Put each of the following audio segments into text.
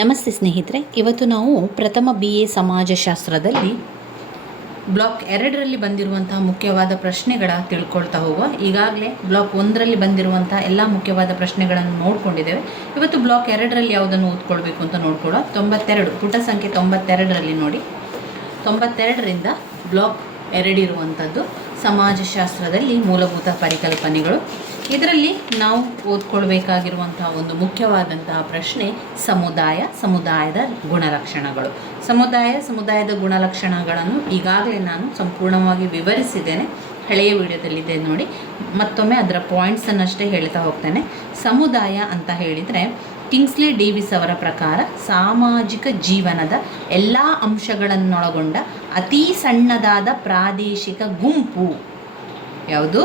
ನಮಸ್ತೆ ಸ್ನೇಹಿತರೆ, ಇವತ್ತು ನಾವು ಪ್ರಥಮ BA ಸಮಾಜಶಾಸ್ತ್ರದಲ್ಲಿ ಬ್ಲಾಕ್ 2ರಲ್ಲಿ ಬಂದಿರುವಂತಹ ಮುಖ್ಯವಾದ ಪ್ರಶ್ನೆಗಳ ತಿಳ್ಕೊಳ್ತಾ ಹೋಗುವ. ಈಗಾಗಲೇ ಬ್ಲಾಕ್ 1ರಲ್ಲಿ ಬಂದಿರುವಂಥ ಎಲ್ಲ ಮುಖ್ಯವಾದ ಪ್ರಶ್ನೆಗಳನ್ನು ನೋಡ್ಕೊಂಡಿದ್ದೇವೆ. ಇವತ್ತು ಬ್ಲಾಕ್ 2ರಲ್ಲಿ ಯಾವುದನ್ನು ಓದ್ಕೊಳ್ಬೇಕು ಅಂತ ನೋಡ್ಕೊಳ್ಳೋ. 92 ಪುಟ ಸಂಖ್ಯೆ 92ರಲ್ಲಿ ನೋಡಿ. 92ರಿಂದ ಬ್ಲಾಕ್ 2 ಇರುವಂಥದ್ದು ಸಮಾಜಶಾಸ್ತ್ರದಲ್ಲಿ ಮೂಲಭೂತ ಪರಿಕಲ್ಪನೆಗಳು. ಇದರಲ್ಲಿ ನಾವು ಓದ್ಕೊಳ್ಬೇಕಾಗಿರುವಂತಹ ಒಂದು ಮುಖ್ಯವಾದಂತಹ ಪ್ರಶ್ನೆ ಸಮುದಾಯದ ಗುಣಲಕ್ಷಣಗಳು. ಸಮುದಾಯದ ಗುಣಲಕ್ಷಣಗಳನ್ನು ಈಗಾಗಲೇ ನಾನು ಸಂಪೂರ್ಣವಾಗಿ ವಿವರಿಸಿದ್ದೇನೆ, ಹಳೆಯ ವಿಡಿಯೋದಲ್ಲಿದೆ ನೋಡಿ. ಮತ್ತೊಮ್ಮೆ ಅದರ ಪಾಯಿಂಟ್ಸನ್ನಷ್ಟೇ ಹೇಳ್ತಾ ಹೋಗ್ತೇನೆ. ಸಮುದಾಯ ಅಂತ ಹೇಳಿದರೆ ಕಿಂಗ್ಸ್ಲಿ ಡೇವಿಸ್ ಅವರ ಪ್ರಕಾರ ಸಾಮಾಜಿಕ ಜೀವನದ ಎಲ್ಲ ಅಂಶಗಳನ್ನೊಳಗೊಂಡ ಅತಿ ಸಣ್ಣದಾದ ಪ್ರಾದೇಶಿಕ ಗುಂಪು. ಯಾವುದು?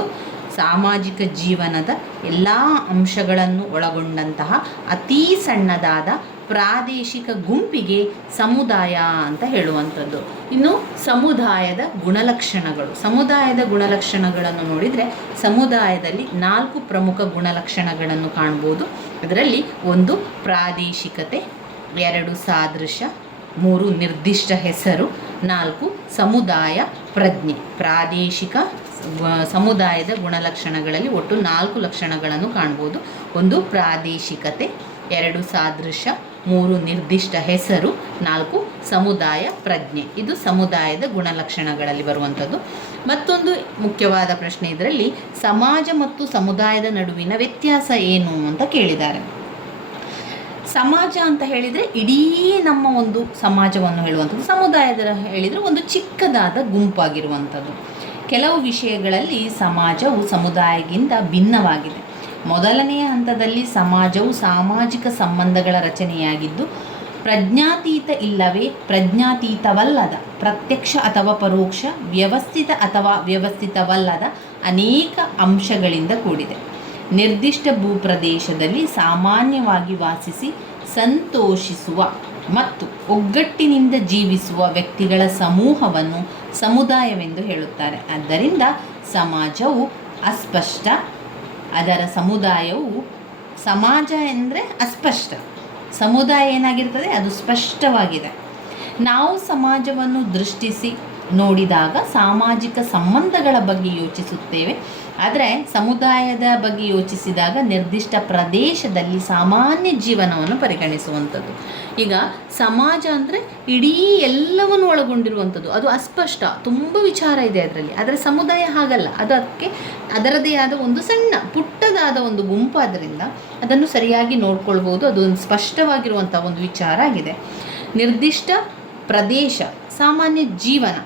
ಸಾಮಾಜಿಕ ಜೀವನದ ಎಲ್ಲ ಅಂಶಗಳನ್ನು ಒಳಗೊಂಡಂತಹ ಅತಿ ಸಣ್ಣದಾದ ಪ್ರಾದೇಶಿಕ ಗುಂಪಿಗೆ ಸಮುದಾಯ ಅಂತ ಹೇಳುವಂಥದ್ದು. ಇನ್ನು ಸಮುದಾಯದ ಗುಣಲಕ್ಷಣಗಳನ್ನು ನೋಡಿದರೆ ಸಮುದಾಯದಲ್ಲಿ 4 ಪ್ರಮುಖ ಗುಣಲಕ್ಷಣಗಳನ್ನು ಕಾಣ್ಬೋದು. ಅದರಲ್ಲಿ 1 ಪ್ರಾದೇಶಿಕತೆ, 2 ಸಾದೃಶ್ಯ, 3 ನಿರ್ದಿಷ್ಟ ಹೆಸರು, 4 ಸಮುದಾಯ ಪ್ರಜ್ಞೆ. ಸಮುದಾಯದ ಗುಣಲಕ್ಷಣಗಳಲ್ಲಿ ಒಟ್ಟು 4 ಲಕ್ಷಣಗಳನ್ನು ಕಾಣ್ಬೋದು. 1 ಪ್ರಾದೇಶಿಕತೆ, 2 ಸಾದೃಶ್ಯ, 3 ನಿರ್ದಿಷ್ಟ ಹೆಸರು, 4 ಸಮುದಾಯ ಪ್ರಜ್ಞೆ. ಇದು ಸಮುದಾಯದ ಗುಣಲಕ್ಷಣಗಳಲ್ಲಿ ಬರುವಂಥದ್ದು. ಮತ್ತೊಂದು ಮುಖ್ಯವಾದ ಪ್ರಶ್ನೆ ಇದರಲ್ಲಿ ಸಮಾಜ ಮತ್ತು ಸಮುದಾಯದ ನಡುವಿನ ವ್ಯತ್ಯಾಸ ಏನು ಅಂತ ಕೇಳಿದ್ದಾರೆ. ಸಮಾಜ ಅಂತ ಹೇಳಿದರೆ ಇಡೀ ನಮ್ಮ ಒಂದು ಸಮಾಜವನ್ನು ಹೇಳುವಂಥದ್ದು. ಸಮುದಾಯದ ಹೇಳಿದರೆ ಒಂದು ಚಿಕ್ಕದಾದ ಗುಂಪಾಗಿರುವಂಥದ್ದು. ಕೆಲವು ವಿಷಯಗಳಲ್ಲಿ ಸಮಾಜವು ಸಮುದಾಯಕ್ಕಿಂತ ಭಿನ್ನವಾಗಿದೆ. ಮೊದಲನೆಯ ಹಂತದಲ್ಲಿ ಸಮಾಜವು ಸಾಮಾಜಿಕ ಸಂಬಂಧಗಳ ರಚನೆಯಾಗಿದ್ದು ಪ್ರಜ್ಞಾತೀತ ಇಲ್ಲವೇ ಪ್ರಜ್ಞಾತೀತವಲ್ಲದ, ಪ್ರತ್ಯಕ್ಷ ಅಥವಾ ಪರೋಕ್ಷ, ವ್ಯವಸ್ಥಿತ ಅಥವಾ ವ್ಯವಸ್ಥಿತವಲ್ಲದ ಅನೇಕ ಅಂಶಗಳಿಂದ ಕೂಡಿದೆ. ನಿರ್ದಿಷ್ಟ ಭೂಪ್ರದೇಶದಲ್ಲಿ ಸಾಮಾನ್ಯವಾಗಿ ವಾಸಿಸಿ ಸಂತೋಷಿಸುವ ಮತ್ತು ಒಗ್ಗಟ್ಟಿನಿಂದ ಜೀವಿಸುವ ವ್ಯಕ್ತಿಗಳ ಸಮೂಹವನ್ನು ಸಮುದಾಯವೆಂದು ಹೇಳುತ್ತಾರೆ. ಆದ್ದರಿಂದ ಸಮಾಜವು ಅಸ್ಪಷ್ಟ, ಅದರ ಸಮಾಜ ಎಂದರೆ ಅಸ್ಪಷ್ಟ, ಸಮುದಾಯ ಏನಾಗಿರ್ತದೆ? ಅದು ಸ್ಪಷ್ಟವಾಗಿದೆ. ನಾವು ಸಮಾಜವನ್ನು ದೃಷ್ಟಿಸಿ ನೋಡಿದಾಗ ಸಾಮಾಜಿಕ ಸಂಬಂಧಗಳ ಬಗ್ಗೆ ಯೋಚಿಸುತ್ತೇವೆ. ಆದರೆ ಸಮುದಾಯದ ಬಗ್ಗೆ ಯೋಚಿಸಿದಾಗ ನಿರ್ದಿಷ್ಟ ಪ್ರದೇಶದಲ್ಲಿ ಸಾಮಾನ್ಯ ಜೀವನವನ್ನು ಪರಿಗಣಿಸುವಂಥದ್ದು. ಈಗ ಸಮಾಜ ಅಂದರೆ ಇಡೀ ಎಲ್ಲವನ್ನು ಒಳಗೊಂಡಿರುವಂಥದ್ದು, ಅದು ಅಸ್ಪಷ್ಟ, ತುಂಬ ವಿಚಾರ ಇದೆ ಅದರಲ್ಲಿ. ಆದರೆ ಸಮುದಾಯ ಹಾಗಲ್ಲ, ಅದರದೇ ಆದ ಒಂದು ಸಣ್ಣ ಪುಟ್ಟದಾದ ಒಂದು ಗುಂಪಾದ್ದರಿಂದ ಅದನ್ನು ಸರಿಯಾಗಿ ನೋಡ್ಕೊಳ್ಬೋದು. ಅದು ಒಂದು ಸ್ಪಷ್ಟವಾಗಿರುವಂಥ ಒಂದು ವಿಚಾರ ಆಗಿದೆ. ನಿರ್ದಿಷ್ಟ ಪ್ರದೇಶ ಸಾಮಾನ್ಯ ಜೀವನ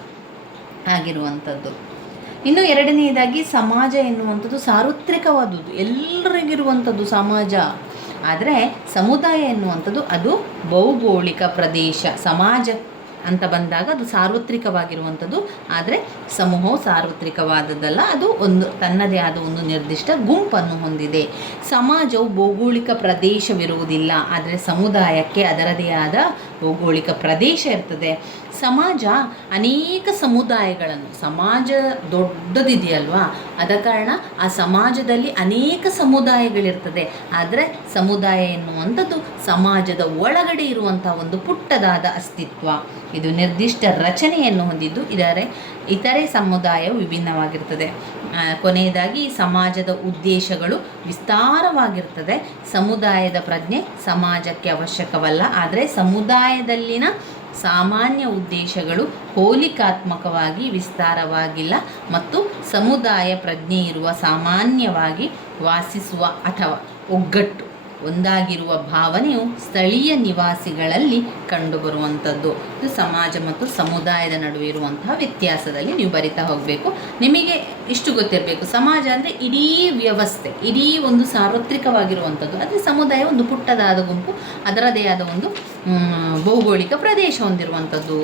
ಆಗಿರುವಂಥದ್ದು. ಇನ್ನು ಎರಡನೆಯದಾಗಿ ಸಮಾಜ ಎನ್ನುವಂಥದ್ದು ಸಾರ್ವತ್ರಿಕವಾದುದು, ಎಲ್ಲರಿಗಿರುವಂಥದ್ದು ಸಮಾಜ. ಆದರೆ ಸಮುದಾಯ ಎನ್ನುವಂಥದ್ದು ಅದು ಭೌಗೋಳಿಕ ಪ್ರದೇಶ. ಸಮಾಜ ಅಂತ ಬಂದಾಗ ಅದು ಸಾರ್ವತ್ರಿಕವಾಗಿರುವಂಥದ್ದು, ಆದರೆ ಸಮೂಹವು ಸಾರ್ವತ್ರಿಕವಾದದ್ದಲ್ಲ, ಅದು ತನ್ನದೇ ಆದ ಒಂದು ನಿರ್ದಿಷ್ಟ ಗುಂಪನ್ನು ಹೊಂದಿದೆ. ಸಮಾಜವು ಭೌಗೋಳಿಕ ಪ್ರದೇಶವಿರುವುದಿಲ್ಲ, ಆದರೆ ಸಮುದಾಯಕ್ಕೆ ಅದರದೇ ಆದ ಭೌಗೋಳಿಕ ಪ್ರದೇಶ ಇರ್ತದೆ. ಸಮಾಜ ಅನೇಕ ಸಮುದಾಯಗಳನ್ನು, ಸಮಾಜ ದೊಡ್ಡದಿದೆಯಲ್ವಾ, ಆದ ಕಾರಣ ಆ ಸಮಾಜದಲ್ಲಿ ಅನೇಕ ಸಮುದಾಯಗಳಿರ್ತದೆ. ಆದರೆ ಸಮುದಾಯ ಎನ್ನುವಂಥದ್ದು ಸಮಾಜದ ಒಳಗಡೆ ಇರುವಂಥ ಒಂದು ಪುಟ್ಟದಾದ ಅಸ್ತಿತ್ವ. ಇದು ನಿರ್ದಿಷ್ಟ ರಚನೆಯನ್ನು ಹೊಂದಿದ್ದು ಇತರೆ ಸಮುದಾಯವು ವಿಭಿನ್ನವಾಗಿರ್ತದೆ. ಕೊನೆಯದಾಗಿ ಸಮಾಜದ ಉದ್ದೇಶಗಳು ವಿಸ್ತಾರವಾಗಿರ್ತದೆ. ಸಮುದಾಯದ ಪ್ರಜ್ಞೆ ಸಮಾಜಕ್ಕೆ ಅವಶ್ಯಕವಲ್ಲ, ಆದರೆ ಸಮುದಾಯದಲ್ಲಿನ ಸಾಮಾನ್ಯ ಉದ್ದೇಶಗಳು ಹೋಲಿಕಾತ್ಮಕವಾಗಿ ವಿಸ್ತಾರವಾಗಿಲ್ಲ ಮತ್ತು ಸಮುದಾಯ ಪ್ರಜ್ಞೆ ಇರುವ ಸಾಮಾನ್ಯವಾಗಿ ವಾಸಿಸುವ ಅಥವಾ ಒಗ್ಗಟ್ಟು ಒಂದಾಗಿರುವ ಭಾವನೆಯು ಸ್ಥಳೀಯ ನಿವಾಸಿಗಳಲ್ಲಿ ಕಂಡುಬರುವಂಥದ್ದು. ಇದು ಸಮಾಜ ಮತ್ತು ಸಮುದಾಯದ ನಡುವೆ ಇರುವಂತಹ ವ್ಯತ್ಯಾಸದಲ್ಲಿ ನೀವು ಬರಿತಾ ಹೋಗಬೇಕು. ನಿಮಗೆ ಇಷ್ಟು ಗೊತ್ತಿರಬೇಕು, ಸಮಾಜ ಅಂದರೆ ಇಡೀ ವ್ಯವಸ್ಥೆ, ಇಡೀ ಒಂದು ಸಾರ್ವತ್ರಿಕವಾಗಿರುವಂಥದ್ದು. ಆದರೆ ಸಮುದಾಯ ಒಂದು ಪುಟ್ಟದಾದ ಗುಂಪು, ಅದರದೇ ಆದ ಒಂದು ಭೌಗೋಳಿಕ ಪ್ರದೇಶ ಹೊಂದಿರುವಂಥದ್ದು.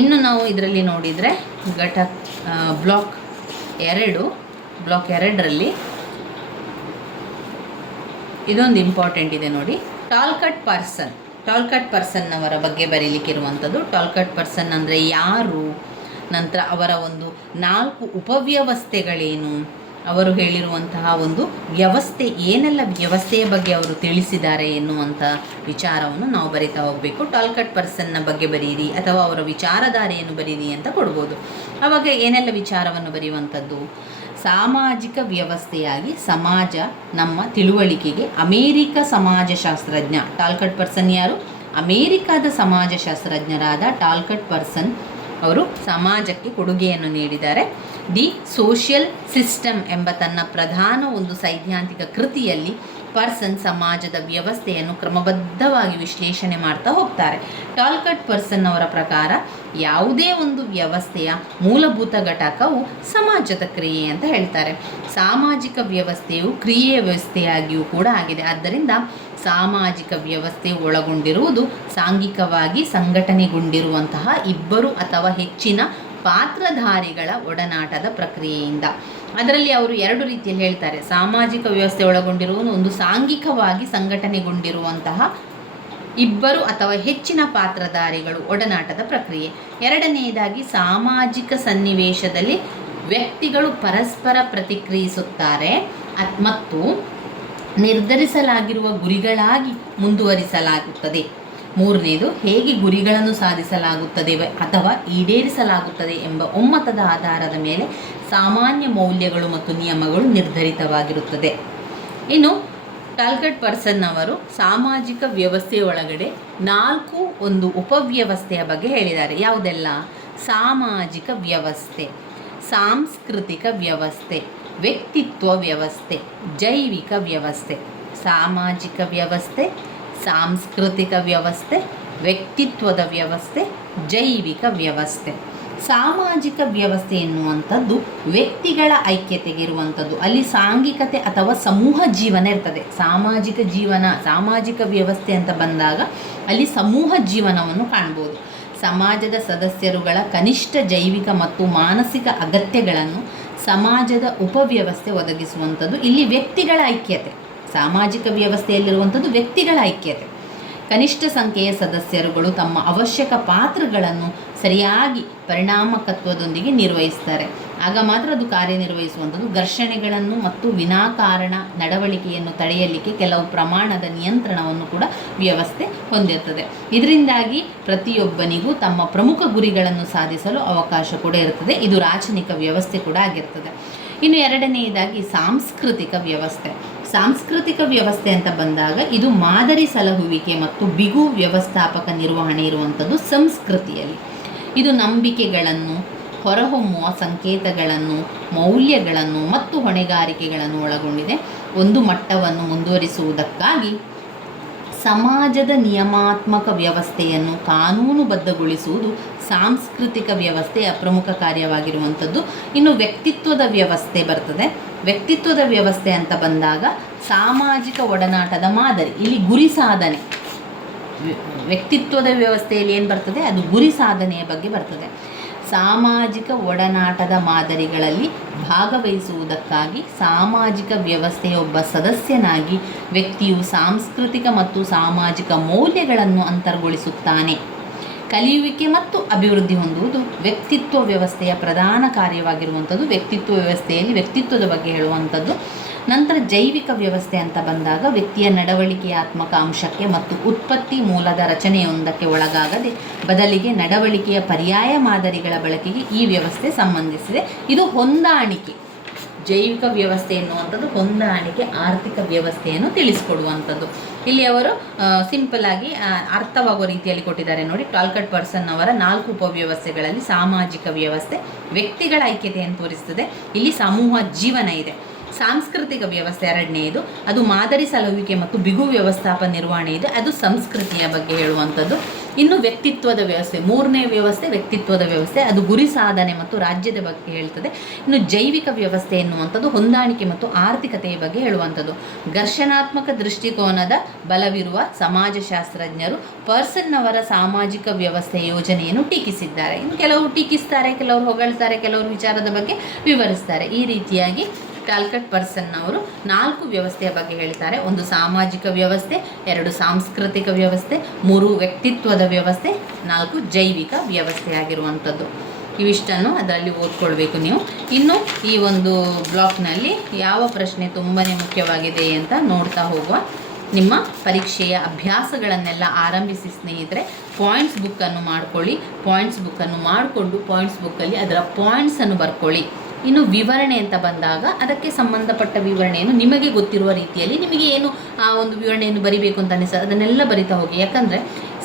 ಇನ್ನು ನಾವು ಇದರಲ್ಲಿ ನೋಡಿದರೆ ಬ್ಲಾಕ್ 2ರಲ್ಲಿ ಇದೊಂದು ಇಂಪಾರ್ಟೆಂಟ್ ಇದೆ ನೋಡಿ. ಟಾಲ್ಕಟ್ ಪರ್ಸನ್ನವರ ಬಗ್ಗೆ ಬರೀಲಿಕ್ಕಿರುವಂಥದ್ದು. ಟಾಲ್ಕಟ್ ಪರ್ಸನ್ ಅಂದರೆ ಯಾರು, ನಂತರ ಅವರ ಒಂದು 4 ಉಪವ್ಯವಸ್ಥೆಗಳೇನು, ಅವರು ಹೇಳಿರುವಂತಹ ಒಂದು ವ್ಯವಸ್ಥೆ, ಏನೆಲ್ಲ ವ್ಯವಸ್ಥೆಯ ಬಗ್ಗೆ ಅವರು ತಿಳಿಸಿದ್ದಾರೆ ಎನ್ನುವಂಥ ವಿಚಾರವನ್ನು ನಾವು ಬರಿತಾ ಹೋಗಬೇಕು. ಟಾಲ್ಕಟ್ ಪರ್ಸನ್ನ ಬಗ್ಗೆ ಬರೀರಿ ಅಥವಾ ಅವರ ವಿಚಾರಧಾರೆಯನ್ನು ಬರೀರಿ ಅಂತ ಕೊಡ್ಬೋದು. ಆವಾಗ ಏನೆಲ್ಲ ವಿಚಾರವನ್ನು ಬರೆಯುವಂಥದ್ದು? ಸಾಮಾಜಿಕ ವ್ಯವಸ್ಥೆಯಾಗಿ ಸಮಾಜ ನಮ್ಮ ತಿಳುವಳಿಕೆಗೆ ಅಮೇರಿಕ ಸಮಾಜಶಾಸ್ತ್ರಜ್ಞ ಟಾಲ್ಕಟ್ ಪರ್ಸನ್ ಯಾರು? ಅಮೇರಿಕಾದ ಸಮಾಜಶಾಸ್ತ್ರಜ್ಞರಾದ ಟಾಲ್ಕಟ್ ಪರ್ಸನ್ ಅವರು ಸಮಾಜಕ್ಕೆ ಕೊಡುಗೆಯನ್ನು ನೀಡಿದ್ದಾರೆ. ದಿ ಸೋಷಿಯಲ್ ಸಿಸ್ಟಮ್ ಎಂಬ ತನ್ನ ಪ್ರಧಾನ ಒಂದು ಸೈದ್ಧಾಂತಿಕ ಕೃತಿಯಲ್ಲಿ ಪರ್ಸನ್ ಸಮಾಜದ ವ್ಯವಸ್ಥೆಯನ್ನು ಕ್ರಮಬದ್ಧವಾಗಿ ವಿಶ್ಲೇಷಣೆ ಮಾಡ್ತಾ ಹೋಗ್ತಾರೆ. ಟಾಲ್ಕಟ್ ಪರ್ಸನ್ ಅವರ ಪ್ರಕಾರ ಯಾವುದೇ ಒಂದು ವ್ಯವಸ್ಥೆಯ ಮೂಲಭೂತ ಘಟಕವು ಸಮಾಜದ ಕ್ರಿಯೆ ಅಂತ ಹೇಳ್ತಾರೆ. ಸಾಮಾಜಿಕ ವ್ಯವಸ್ಥೆಯು ಕ್ರಿಯೆಯ ವ್ಯವಸ್ಥೆಯಾಗಿಯೂ ಕೂಡ ಆಗಿದೆ. ಆದ್ದರಿಂದ ಸಾಮಾಜಿಕ ವ್ಯವಸ್ಥೆ ಒಳಗೊಂಡಿರುವುದು ಸಾಂಘಿಕವಾಗಿ ಸಂಘಟನೆಗೊಂಡಿರುವಂತಹ ಇಬ್ಬರು ಅಥವಾ ಹೆಚ್ಚಿನ ಪಾತ್ರಧಾರಿಗಳ ಒಡನಾಟದ ಪ್ರಕ್ರಿಯೆಯಿಂದ. ಅದರಲ್ಲಿ ಅವರು ಎರಡು ರೀತಿಯಲ್ಲಿ ಹೇಳ್ತಾರೆ. ಸಾಮಾಜಿಕ ವ್ಯವಸ್ಥೆ ಒಳಗೊಂಡಿರುವುದು ಒಂದು ಸಾಂಘಿಕವಾಗಿ ಸಂಘಟನೆಗೊಂಡಿರುವಂತಹ ಇಬ್ಬರು ಅಥವಾ ಹೆಚ್ಚಿನ ಪಾತ್ರಧಾರಿಗಳು ಒಡನಾಟದ ಪ್ರಕ್ರಿಯೆ. ಎರಡನೆಯದಾಗಿ ಸಾಮಾಜಿಕ ಸನ್ನಿವೇಶದಲ್ಲಿ ವ್ಯಕ್ತಿಗಳು ಪರಸ್ಪರ ಪ್ರತಿಕ್ರಿಯಿಸುತ್ತಾರೆ ಮತ್ತು ನಿರ್ಧರಿಸಲಾಗಿರುವ ಗುರಿಗಳಾಗಿ ಮುಂದುವರಿಸಲಾಗುತ್ತದೆ. ಮೂರನೇದು ಹೇಗೆ ಗುರಿಗಳನ್ನು ಸಾಧಿಸಲಾಗುತ್ತದೆ ಅಥವಾ ಈಡೇರಿಸಲಾಗುತ್ತದೆ ಎಂಬ ಒಮ್ಮತದ ಆಧಾರದ ಮೇಲೆ ಸಾಮಾನ್ಯ ಮೌಲ್ಯಗಳು ಮತ್ತು ನಿಯಮಗಳು ನಿರ್ಧರಿತವಾಗಿರುತ್ತದೆ. ಇನ್ನು ಟಾಲ್ಕಟ್ ಪರ್ಸನ್ ಅವರು ಸಾಮಾಜಿಕ ವ್ಯವಸ್ಥೆಯ ಒಳಗಡೆ 4 ಒಂದು ಉಪವ್ಯವಸ್ಥೆಯ ಬಗ್ಗೆ ಹೇಳಿದ್ದಾರೆ. ಯಾವುದೆಲ್ಲ? ಸಾಮಾಜಿಕ ವ್ಯವಸ್ಥೆ, ಸಾಂಸ್ಕೃತಿಕ ವ್ಯವಸ್ಥೆ, ವ್ಯಕ್ತಿತ್ವ ವ್ಯವಸ್ಥೆ, ಜೈವಿಕ ವ್ಯವಸ್ಥೆ. ಸಾಮಾಜಿಕ ವ್ಯವಸ್ಥೆ, ಸಾಂಸ್ಕೃತಿಕ ವ್ಯವಸ್ಥೆ, ವ್ಯಕ್ತಿತ್ವದ ವ್ಯವಸ್ಥೆ, ಜೈವಿಕ ವ್ಯವಸ್ಥೆ. ಸಾಮಾಜಿಕ ವ್ಯವಸ್ಥೆ ಎನ್ನುವಂಥದ್ದು ವ್ಯಕ್ತಿಗಳ ಐಕ್ಯತೆಗಿರುವಂಥದ್ದು. ಅಲ್ಲಿ ಸಾಂಘಿಕತೆ ಅಥವಾ ಸಮೂಹ ಜೀವನ ಇರ್ತದೆ. ಸಾಮಾಜಿಕ ಜೀವನ, ಸಾಮಾಜಿಕ ವ್ಯವಸ್ಥೆ ಅಂತ ಬಂದಾಗ ಅಲ್ಲಿ ಸಮೂಹ ಜೀವನವನ್ನು ಕಾಣ್ಬೋದು. ಸಮಾಜದ ಸದಸ್ಯರುಗಳ ಕನಿಷ್ಠ ಜೈವಿಕ ಮತ್ತು ಮಾನಸಿಕ ಅಗತ್ಯಗಳನ್ನು ಸಮಾಜದ ಉಪವ್ಯವಸ್ಥೆ ಒದಗಿಸುವಂಥದ್ದು. ಇಲ್ಲಿ ವ್ಯಕ್ತಿಗಳ ಐಕ್ಯತೆ, ಸಾಮಾಜಿಕ ವ್ಯವಸ್ಥೆಯಲ್ಲಿರುವಂಥದ್ದು ವ್ಯಕ್ತಿಗಳ ಐಕ್ಯತೆ. ಕನಿಷ್ಠ ಸಂಖ್ಯೆಯ ಸದಸ್ಯರುಗಳು ತಮ್ಮ ಅವಶ್ಯಕ ಪಾತ್ರಗಳನ್ನು ಸರಿಯಾಗಿ ಪರಿಣಾಮಕತ್ವದೊಂದಿಗೆ ನಿರ್ವಹಿಸ್ತಾರೆ. ಆಗ ಮಾತ್ರ ಅದು ಕಾರ್ಯನಿರ್ವಹಿಸುವಂಥದ್ದು. ಘರ್ಷಣೆಗಳನ್ನು ಮತ್ತು ವಿನಾಕಾರಣ ನಡವಳಿಕೆಯನ್ನು ತಡೆಯಲಿಕ್ಕೆ ಕೆಲವು ಪ್ರಮಾಣದ ನಿಯಂತ್ರಣವನ್ನು ಕೂಡ ವ್ಯವಸ್ಥೆ ಹೊಂದಿರ್ತದೆ. ಇದರಿಂದಾಗಿ ಪ್ರತಿಯೊಬ್ಬನಿಗೂ ತಮ್ಮ ಪ್ರಮುಖ ಗುರಿಗಳನ್ನು ಸಾಧಿಸಲು ಅವಕಾಶ ಕೂಡ ಇರ್ತದೆ. ಇದು ರಾಚನಿಕ ವ್ಯವಸ್ಥೆ ಕೂಡ ಆಗಿರ್ತದೆ. ಇನ್ನು ಎರಡನೆಯದಾಗಿ ಸಾಂಸ್ಕೃತಿಕ ವ್ಯವಸ್ಥೆ. ಸಾಂಸ್ಕೃತಿಕ ವ್ಯವಸ್ಥೆ ಅಂತ ಬಂದಾಗ ಇದು ಮಾದರಿ ಸಲಹುವಿಕೆ ಮತ್ತು ಬಿಗು ವ್ಯವಸ್ಥಾಪಕ ನಿರ್ವಹಣೆ ಇರುವಂಥದ್ದು ಸಂಸ್ಕೃತಿಯಲ್ಲಿ. ಇದು ನಂಬಿಕೆಗಳನ್ನು, ಹೊರಹೊಮ್ಮುವ ಸಂಕೇತಗಳನ್ನು, ಮೌಲ್ಯಗಳನ್ನು ಮತ್ತು ಹೊಣೆಗಾರಿಕೆಗಳನ್ನು ಒಳಗೊಂಡಿದೆ. ಒಂದು ಮಟ್ಟವನ್ನು ಮುಂದುವರಿಸುವುದಕ್ಕಾಗಿ ಸಮಾಜದ ನಿಯಮಾತ್ಮಕ ವ್ಯವಸ್ಥೆಯನ್ನು ಕಾನೂನುಬದ್ಧಗೊಳಿಸುವುದು ಸಾಂಸ್ಕೃತಿಕ ವ್ಯವಸ್ಥೆಯ ಪ್ರಮುಖ ಕಾರ್ಯವಾಗಿರುವಂಥದ್ದು. ಇನ್ನು ವ್ಯಕ್ತಿತ್ವದ ವ್ಯವಸ್ಥೆ ಬರ್ತದೆ. ವ್ಯಕ್ತಿತ್ವದ ವ್ಯವಸ್ಥೆ ಅಂತ ಬಂದಾಗ ಸಾಮಾಜಿಕ ಒಡನಾಟದ ಮಾದರಿ, ಇಲ್ಲಿ ಗುರಿ ಸಾಧನೆ. ವ್ಯಕ್ತಿತ್ವದ ವ್ಯವಸ್ಥೆಯಲ್ಲಿ ಏನು ಬರ್ತದೆ? ಅದು ಗುರಿ ಸಾಧನೆಯ ಬಗ್ಗೆ ಬರ್ತದೆ. ಸಾಮಾಜಿಕ ಒಡನಾಟದ ಮಾದರಿಗಳಲ್ಲಿ ಭಾಗವಹಿಸುವುದಕ್ಕಾಗಿ ಸಾಮಾಜಿಕ ವ್ಯವಸ್ಥೆಯ ಒಬ್ಬ ಸದಸ್ಯನಾಗಿ ವ್ಯಕ್ತಿಯು ಸಾಂಸ್ಕೃತಿಕ ಮತ್ತು ಸಾಮಾಜಿಕ ಮೌಲ್ಯಗಳನ್ನು ಅಂತರ್ಗೊಳಿಸುತ್ತಾನೆ. ಕಲಿಯುವಿಕೆ ಮತ್ತು ಅಭಿವೃದ್ಧಿ ಹೊಂದುವುದು ವ್ಯಕ್ತಿತ್ವ ವ್ಯವಸ್ಥೆಯ ಪ್ರಧಾನ ಕಾರ್ಯವಾಗಿರುವಂಥದ್ದು. ವ್ಯಕ್ತಿತ್ವ ವ್ಯವಸ್ಥೆಯಲ್ಲಿ ವ್ಯಕ್ತಿತ್ವದ ಬಗ್ಗೆ ಹೇಳುವಂಥದ್ದು. ನಂತರ ಜೈವಿಕ ವ್ಯವಸ್ಥೆ ಅಂತ ಬಂದಾಗ ವ್ಯಕ್ತಿಯ ನಡವಳಿಕೆಯಾತ್ಮಕ ಅಂಶಕ್ಕೆ ಮತ್ತು ಉತ್ಪತ್ತಿ ಮೂಲದ ರಚನೆಯೊಂದಕ್ಕೆ ಒಳಗಾಗದೆ ಬದಲಿಗೆ ನಡವಳಿಕೆಯ ಪರ್ಯಾಯ ಮಾದರಿಗಳ ಬಳಕೆಗೆ ಈ ವ್ಯವಸ್ಥೆ ಸಂಬಂಧಿಸಿದೆ. ಇದು ಹೊಂದಾಣಿಕೆ. ಜೈವಿಕ ವ್ಯವಸ್ಥೆ ಎನ್ನುವಂಥದ್ದು ಹೊಂದಾಣಿಕೆ, ಆರ್ಥಿಕ ವ್ಯವಸ್ಥೆಯನ್ನು ತಿಳಿಸಿಕೊಡುವಂಥದ್ದು. ಇಲ್ಲಿ ಅವರು ಸಿಂಪಲ್ ಆಗಿ ಅರ್ಥವಾಗುವ ರೀತಿಯಲ್ಲಿ ಕೊಟ್ಟಿದ್ದಾರೆ ನೋಡಿ. ಟಾಲ್ಕಟ್ ಪರ್ಸನ್ ಅವರ 4 ಉಪವ್ಯವಸ್ಥೆಗಳಲ್ಲಿ ಸಾಮಾಜಿಕ ವ್ಯವಸ್ಥೆ ವ್ಯಕ್ತಿಗಳ ಐಕ್ಯತೆಯನ್ನು ತೋರಿಸ್ತದೆ. ಇಲ್ಲಿ ಸಮೂಹ ಜೀವನ ಇದೆ. ಸಾಂಸ್ಕೃತಿಕ ವ್ಯವಸ್ಥೆ ಎರಡನೆಯದು, ಅದು ಮಾದರಿ ಸಲಹುವಿಕೆ ಮತ್ತು ಬಿಗು ವ್ಯವಸ್ಥಾಪನ ನಿರ್ವಹಣೆ ಇದೆ, ಅದು ಸಂಸ್ಕೃತಿಯ ಬಗ್ಗೆ ಹೇಳುವಂಥದ್ದು. ಇನ್ನು ವ್ಯಕ್ತಿತ್ವದ ವ್ಯವಸ್ಥೆ, ಮೂರನೇ ವ್ಯವಸ್ಥೆ ವ್ಯಕ್ತಿತ್ವದ ವ್ಯವಸ್ಥೆ, ಅದು ಗುರಿ ಸಾಧನೆ ಮತ್ತು ರಾಜ್ಯದ ಬಗ್ಗೆ ಹೇಳ್ತದೆ. ಇನ್ನು ಜೈವಿಕ ವ್ಯವಸ್ಥೆ ಎನ್ನುವಂಥದ್ದು ಹೊಂದಾಣಿಕೆ ಮತ್ತು ಆರ್ಥಿಕತೆಯ ಬಗ್ಗೆ ಹೇಳುವಂಥದ್ದು. ಘರ್ಷಣಾತ್ಮಕ ದೃಷ್ಟಿಕೋನದ ಬಲವಿರುವ ಸಮಾಜಶಾಸ್ತ್ರಜ್ಞರು ಪರ್ಸನ್ ಅವರ ಸಾಮಾಜಿಕ ವ್ಯವಸ್ಥೆ ಯೋಜನೆಯನ್ನು ಟೀಕಿಸಿದ್ದಾರೆ. ಇನ್ನು ಕೆಲವರು ಟೀಕಿಸ್ತಾರೆ, ಕೆಲವರು ಹೊಗಳ್ತಾರೆ, ಕೆಲವರು ವಿಚಾರದ ಬಗ್ಗೆ ವಿವರಿಸ್ತಾರೆ. ಈ ರೀತಿಯಾಗಿ ಟಾಲ್ಕಟ್ ಪರ್ಸನ್ ಅವರು 4 ವ್ಯವಸ್ಥೆಯ ಬಗ್ಗೆ ಹೇಳ್ತಾರೆ. 1 ಸಾಮಾಜಿಕ ವ್ಯವಸ್ಥೆ, 2 ಸಾಂಸ್ಕೃತಿಕ ವ್ಯವಸ್ಥೆ, 3 ವ್ಯಕ್ತಿತ್ವದ ವ್ಯವಸ್ಥೆ, 4 ಜೈವಿಕ ವ್ಯವಸ್ಥೆ ಆಗಿರುವಂಥದ್ದು. ಇವಿಷ್ಟನ್ನು ಅದರಲ್ಲಿ ಓದ್ಕೊಳ್ಬೇಕು ನೀವು. ಇನ್ನು ಈ ಒಂದು ಬ್ಲಾಕ್ನಲ್ಲಿ ಯಾವ ಪ್ರಶ್ನೆ ತುಂಬಾ ಮುಖ್ಯವಾಗಿದೆ ಅಂತ ನೋಡ್ತಾ ಹೋಗುವ. ನಿಮ್ಮ ಪರೀಕ್ಷೆಯ ಅಭ್ಯಾಸಗಳನ್ನೆಲ್ಲ ಆರಂಭಿಸಿ ಸ್ನೇಹಿತರೆ. ಪಾಯಿಂಟ್ಸ್ ಬುಕ್ಕನ್ನು ಮಾಡ್ಕೊಳ್ಳಿ. ಪಾಯಿಂಟ್ಸ್ ಬುಕ್ಕನ್ನು ಮಾಡಿಕೊಂಡು ಪಾಯಿಂಟ್ಸ್ ಬುಕ್ಕಲ್ಲಿ ಅದರ ಪಾಯಿಂಟ್ಸನ್ನು ಬರ್ಕೊಳ್ಳಿ. ಇನ್ನು ವಿವರಣೆ ಅಂತ ಬಂದಾಗ ಅದಕ್ಕೆ ಸಂಬಂಧಪಟ್ಟ ವಿವರಣೆಯನ್ನು ನಿಮಗೆ ಗೊತ್ತಿರುವ ರೀತಿಯಲ್ಲಿ ನಿಮಗೆ ಏನು ಆ ಒಂದು ವಿವರಣೆಯನ್ನು ಬರಿಬೇಕು ಅಂತ ಅನಿಸ್ತದೆ ಅದನ್ನೆಲ್ಲ ಬರಿತಾ ಹೋಗಿ. ಯಾಕಂದರೆ